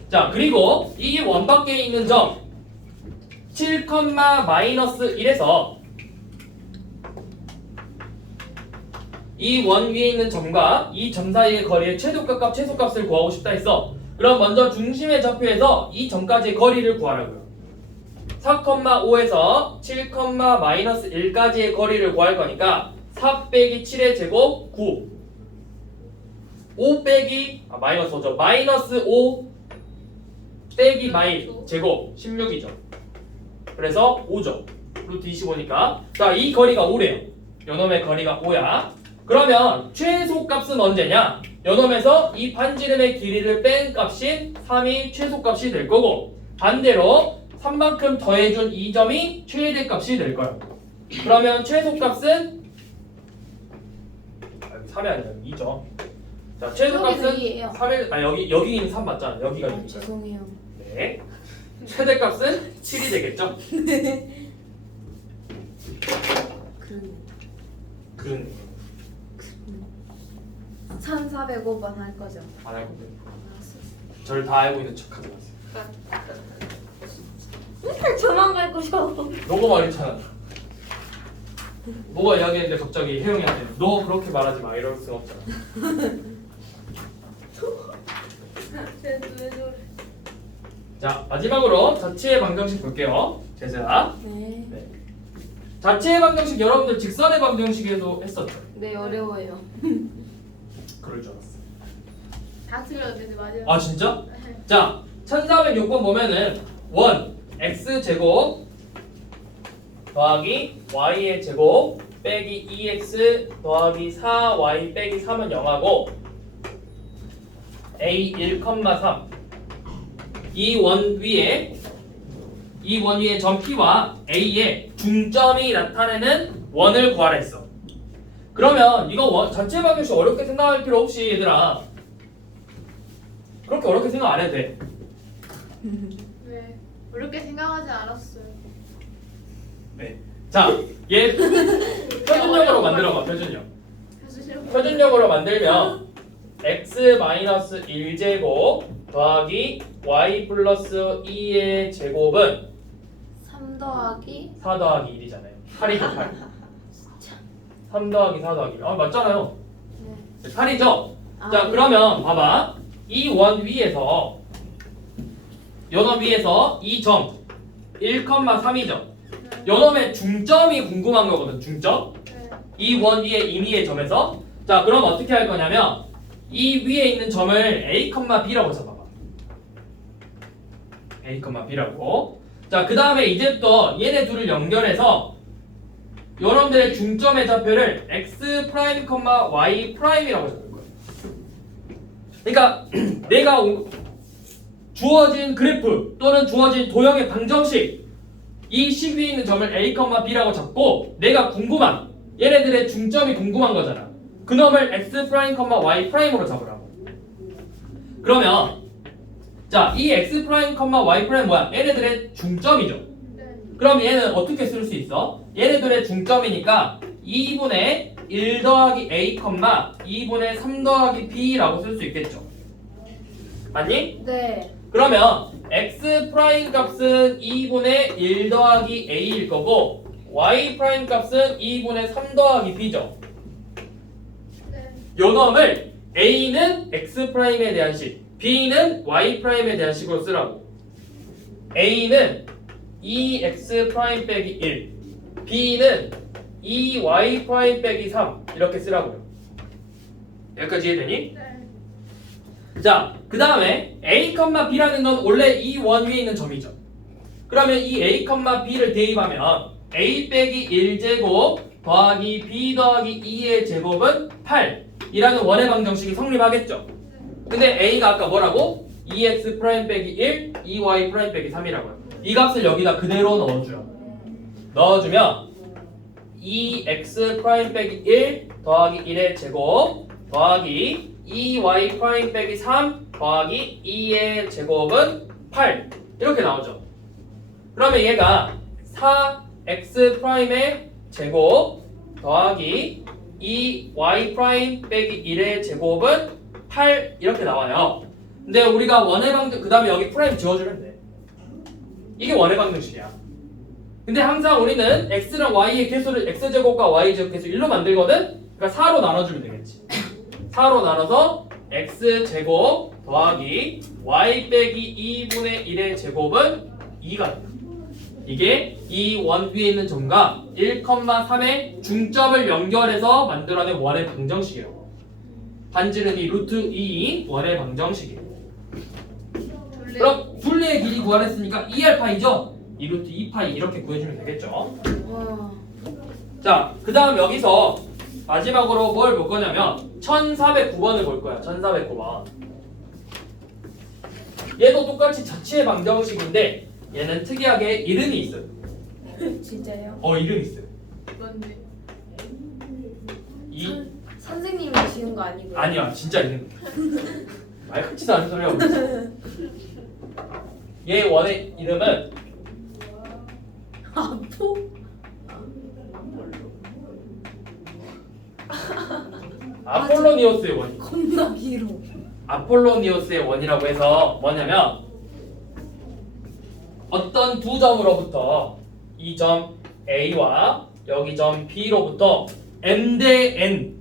자, 그리고 이 원 밖에 있는 점 7,-1에서 이 원 위에 있는 점과 이 점 사이의 거리의 최소값, 최소값을 구하고 싶다 했어. 그럼 먼저 중심의 좌표에서 이 점까지의 거리를 구하라고요. 4,5에서 7,-1까지의 거리를 구할 거니까 4 빼기 7의 제곱 9 5 빼기 마이너스 5죠. 마이너스 5 빼기 마이 제곱 16이죠. 그래서 5죠. 루트 25니까 자, 이 거리가 5래요. 요놈의 거리가 5야. 그러면 최소값은 언제냐? 요놈에서 이 반지름의 길이를 뺀 값인 3이 최소값이 될 거고 반대로 3만큼 더해준 이 점이 최대값이 될 거야. 그러면 최소값은 3이 아니라 2죠. 자, 최소값은 여기도 2예요. 3일 여기 있는 3 맞잖아. 여기가 아, 2니까요. 죄송해요. 네. 최대값은 7이 되겠죠? 그러네. 그런 1,405번 할 거죠. 안 할 건데. 저를 다 알고 있는 척하지 마세요. 맨날 저만 갈 거셔. 너가 말했잖아. 너가 이야기했는데 갑자기 혜영이한테 너 그렇게 말하지 마 이럴 수 없잖아. 쟤왜 저래? 자, 마지막으로 자취의 방정식 볼게요. 제자. 네. 자취의 방정식 여러분들 직선의 방정식에도 했었죠. 네, 어려워요. 그럴 줄 알았어. 다 틀렸는데 맞아요. 아 진짜? 자, 1406번 보면은 원 x제곱 더하기 y의 제곱 빼기 2x 더하기 4y 빼기 3은 0하고 a 1,3 이 원 위에 점 P와 A의 중점이 나타내는 원을 구하라 했어. 그러면 이거 자체 방정식 어렵게 생각할 필요 없이 얘들아 그렇게 어렵게 생각 안 해도 돼. 왜? 어렵게 생각하지 않았어요. 네. 자, 얘 표준형으로 만들어봐. 표준형. 표준형으로 만들면 x-1제곱 더하기 y 플러스 2의 제곱은 3 더하기 4 더하기 1이잖아요. 8이죠, 8. 3 더하기 4 더하기 1. 아, 맞잖아요. 네. 8이죠? 아, 자, 네. 그러면 봐봐. 이 원 위에서 요놈 위에서 이 점 1,3이죠. 요놈의 중점이 궁금한 거거든. 중점. 이 원 위에 임의의 점에서. 자, 그럼 어떻게 할 거냐면 이 위에 있는 점을 a, b라고 잡아봐. a, b라고. 자, 그 다음에 이제부터 얘네 둘을 연결해서 요놈들의 중점의 좌표를 x 프라임, y 프라임이라고 잡을 거예요. 그러니까 내가 주어진 그래프 또는 주어진 도형의 방정식 이 식 위에 있는 점을 a, b라고 잡고 내가 궁금한 얘네들의 중점이 궁금한 거잖아. 그놈을 x 프라임, y 프라임으로 잡으라고. 그러면 자, 이 x 프라임, y 프라임 뭐야? 얘네들의 중점이죠. 그럼 얘는 어떻게 쓸 수 있어? 얘네들의 중점이니까 2분의 1 더하기 a, 2분의 3 더하기 b라고 쓸 수 있겠죠. 맞니? 네. 그러면 x 프라임 값은 2분의 1 더하기 a일 거고 y 프라임 값은 2분의 3 더하기 b죠. 요 놈을 a는 x 프라임에 대한 식, b는 y 프라임에 대한 식으로 쓰라고. a는 2x 프라임 빼기 1, b는 2y 프라임 빼기 3 이렇게 쓰라고요. 여기까지 이해되니? 자, 그 다음에 a, b라는 건 원래 이 원 위에 있는 점이죠. 그러면 이 a, b를 대입하면 a 빼기 1제곱 더하기 b 더하기 2의 제곱은 8 이라는 원의 방정식이 성립하겠죠. 근데 a가 아까 뭐라고? 2x 프라임 빼기 1, 2y 프라임 빼기 3이라고요. 이 값을 여기다 그대로 넣어줘요. 넣어주면 2x 프라임 빼기 1 더하기 1의 제곱 더하기 2y 프라임 빼기 3 더하기 2의 제곱은 8 이렇게 나오죠. 그러면 얘가 4x 프라임의 제곱 더하기 2y 프라임 빼기 1의 제곱은 8 이렇게 나와요. 근데 우리가 원의 방정 그 다음에 여기 프라임 지워주면 돼. 이게 원의 방정식이야. 근데 항상 우리는 x랑 y의 개수를 x제곱과 y제곱 개수 1로 만들거든? 그러니까 4로 나눠주면 되겠지. 4로 나눠서 x제곱 더하기 y 빼기 2분의 1의 제곱은 2가 된다. 이게 이 원 위에 있는 점과 1,3의 중점을 연결해서 만들어낸 원의 방정식이에요. 반지름이 루트 2인 원의 방정식이에요. 그럼 둘레의 길이 구하랬으니까 2알파이죠? 2 루트 2파이 이렇게 구해주면 되겠죠. 와. 자, 그 다음 여기서 마지막으로 뭘 볼 거냐면 1409번을 볼 거야. 1409번. 얘도 똑같이 자취의 방정식인데 얘는 특이하게 이름이 있어요. 진짜요? 이름이 있어요. 그런데 선생님이 지은 거 아니고요? 아니야, 진짜 이름. 말 같지도 않은 소리 하고 있어. 얘 원의 이름은 아포? 아폴로니오스의 원. 겁나 길어. 아폴로니오스의 원이라고 해서 뭐냐면 어떤 두 점으로부터 이 점 A와 여기 점 B로부터 M 대 N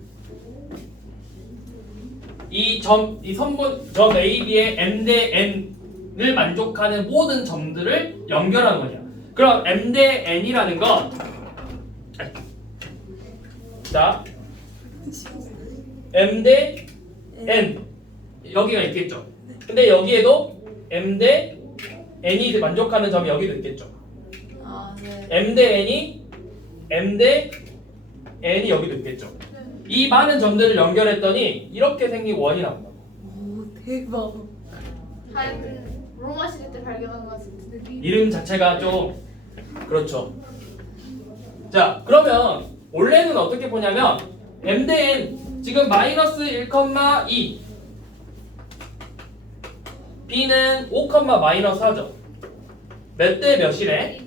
이 점 A, B의 M 대 N을 만족하는 모든 점들을 연결하는 거냐. 그럼 M 대 N이라는 건 자 M 대 N 여기가 있겠죠. 근데 여기에도 M 대 N이 만족하는 점이 여기도 있겠죠. 아, 네. M 대 N이 M 대 N이 여기도 있겠죠. 이 많은 점들을 연결했더니 이렇게 생긴 원이 나온다고. 오, 대박. 한 로마 시대 때 발견한 것 같은데 이름 자체가 좀 그렇죠. 자, 그러면 원래는 어떻게 보냐면 M 대 N 지금 마이너스 1,2 B는 5, 마이너스 4죠. 몇 대 몇이래?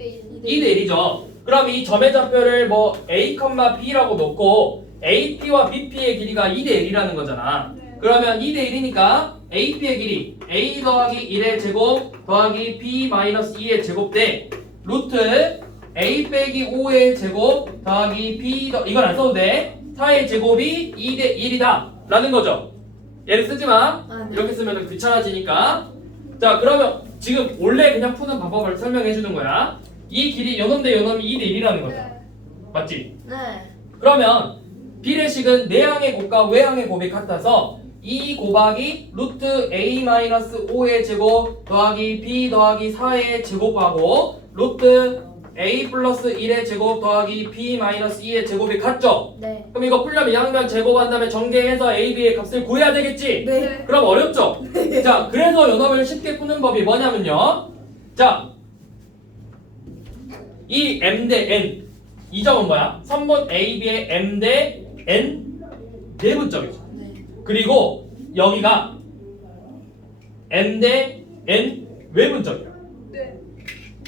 2대 1이죠. 그럼 이 점의 좌표를 뭐 a, b라고 놓고 ap와 bp의 길이가 2대 1이라는 거잖아. 그러면 2대 1이니까 ap의 길이 a 더하기 1의 제곱 더하기 b 마이너스 2의 제곱 대 루트 a 빼기 5의 제곱 더하기 b 이건 안 써도 돼. 4의 제곱이 2대 1이다 라는 거죠. 얘를 쓰지 마. 아, 네. 이렇게 쓰면 귀찮아지니까. 자, 그러면 지금 원래 그냥 푸는 방법을 설명해 주는 거야. 이 길이 요놈 대 요놈이 2대 1이라는 거죠. 맞지? 네. 그러면 비례식은 내항의 곱과 외항의 곱이 같아서 2 곱하기 루트 a-5의 제곱 더하기 b 더하기 4의 제곱하고 루트 a 플러스 1의 제곱 더하기 b 마이너스 2의 제곱이 같죠? 네. 그럼 이거 풀려면 양변 제곱한 다음에 전개해서 a, b의 값을 구해야 되겠지? 네. 그럼 어렵죠? 자, 그래서 요놈을 쉽게 푸는 법이 뭐냐면요. 자, 이 m 대 n 이 점은 뭐야? 선분 a, b의 m 대 n 내분점이죠. 네. 그리고 여기가 m 대 n 외분점이야. 네.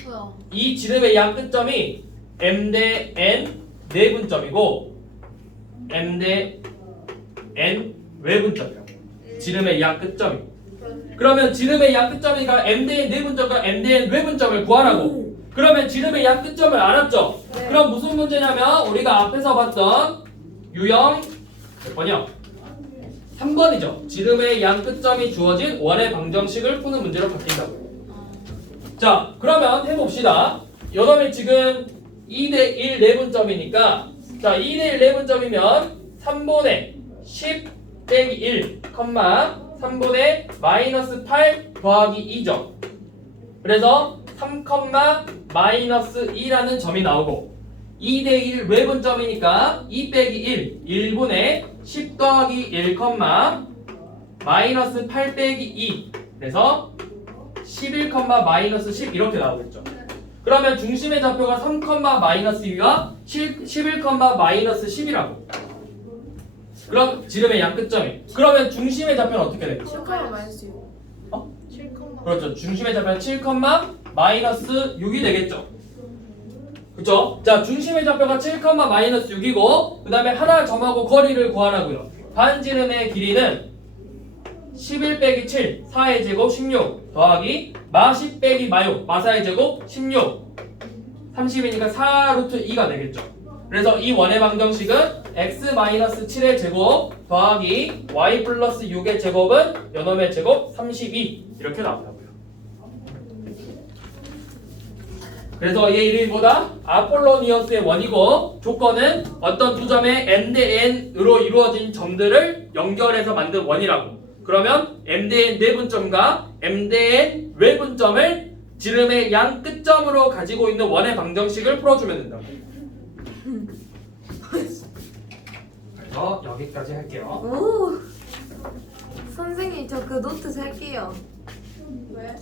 뭐야? 이 지름의 양 끝점이 m 대 n 내분점이고 m 대 n 외분점이야. 지름의 양 끝점이. 그러면 지름의 양 끝점이니까 m 대 n 내분점과 m 대 n 외분점을 구하라고. 그러면 지름의 양 끝점을 알았죠? 네. 그럼 무슨 문제냐면 우리가 앞에서 봤던 유형 몇 번이요? 3번이죠. 지름의 양 끝점이 주어진 원의 방정식을 푸는 문제로 바뀐다고요. 자, 그러면 해봅시다. 요놈이 지금 2대 1 내분점이니까 자, 2대 1 내분점이면 3분의 10 빼기 1, 3분의 마이너스 8 더하기 2죠. 그래서 3, 마이너스 2라는 점이 나오고 2대 1 외분점이니까 2 빼기 1, 1분의 10 더하기 1, 마이너스 8 빼기 2 그래서 11, 마이너스 10 이렇게 나오겠죠. 그러면 중심의 좌표가 3, 마이너스 2와 11, 마이너스 10이라고. 그럼 지름의 양 끝점이. 그러면 중심의 좌표는 어떻게 되겠죠? 7가 마이너스 6. 어? 7, 그렇죠. 중심의 좌표는 7, 마이너스 6이 되겠죠. 그쵸? 자, 중심의 좌표가 7, 마이너스 6이고 그 다음에 하나 점하고 거리를 구하라고요. 반지름의 길이는 11 빼기 7, 4의 제곱 16 더하기 마10 빼기 마6, 마4의 제곱 16 30이니까 4 루트 2가 되겠죠. 그래서 이 원의 방정식은 x-7의 제곱 더하기 y 플러스 6의 제곱은 요놈의 제곱 32 이렇게 나온다고요. 그래서 얘 이름이 뭐다? 아폴로니어스의 원이고 조건은 어떤 두 점의 m 대 n으로 이루어진 점들을 연결해서 만든 원이라고. 그러면 m 대 n 내분점과 m 대 n 외분점을 지름의 양 끝점으로 가지고 있는 원의 방정식을 풀어주면 된다고. 그래서 여기까지 할게요. 오. 선생님 저 그 노트 살게요. 왜?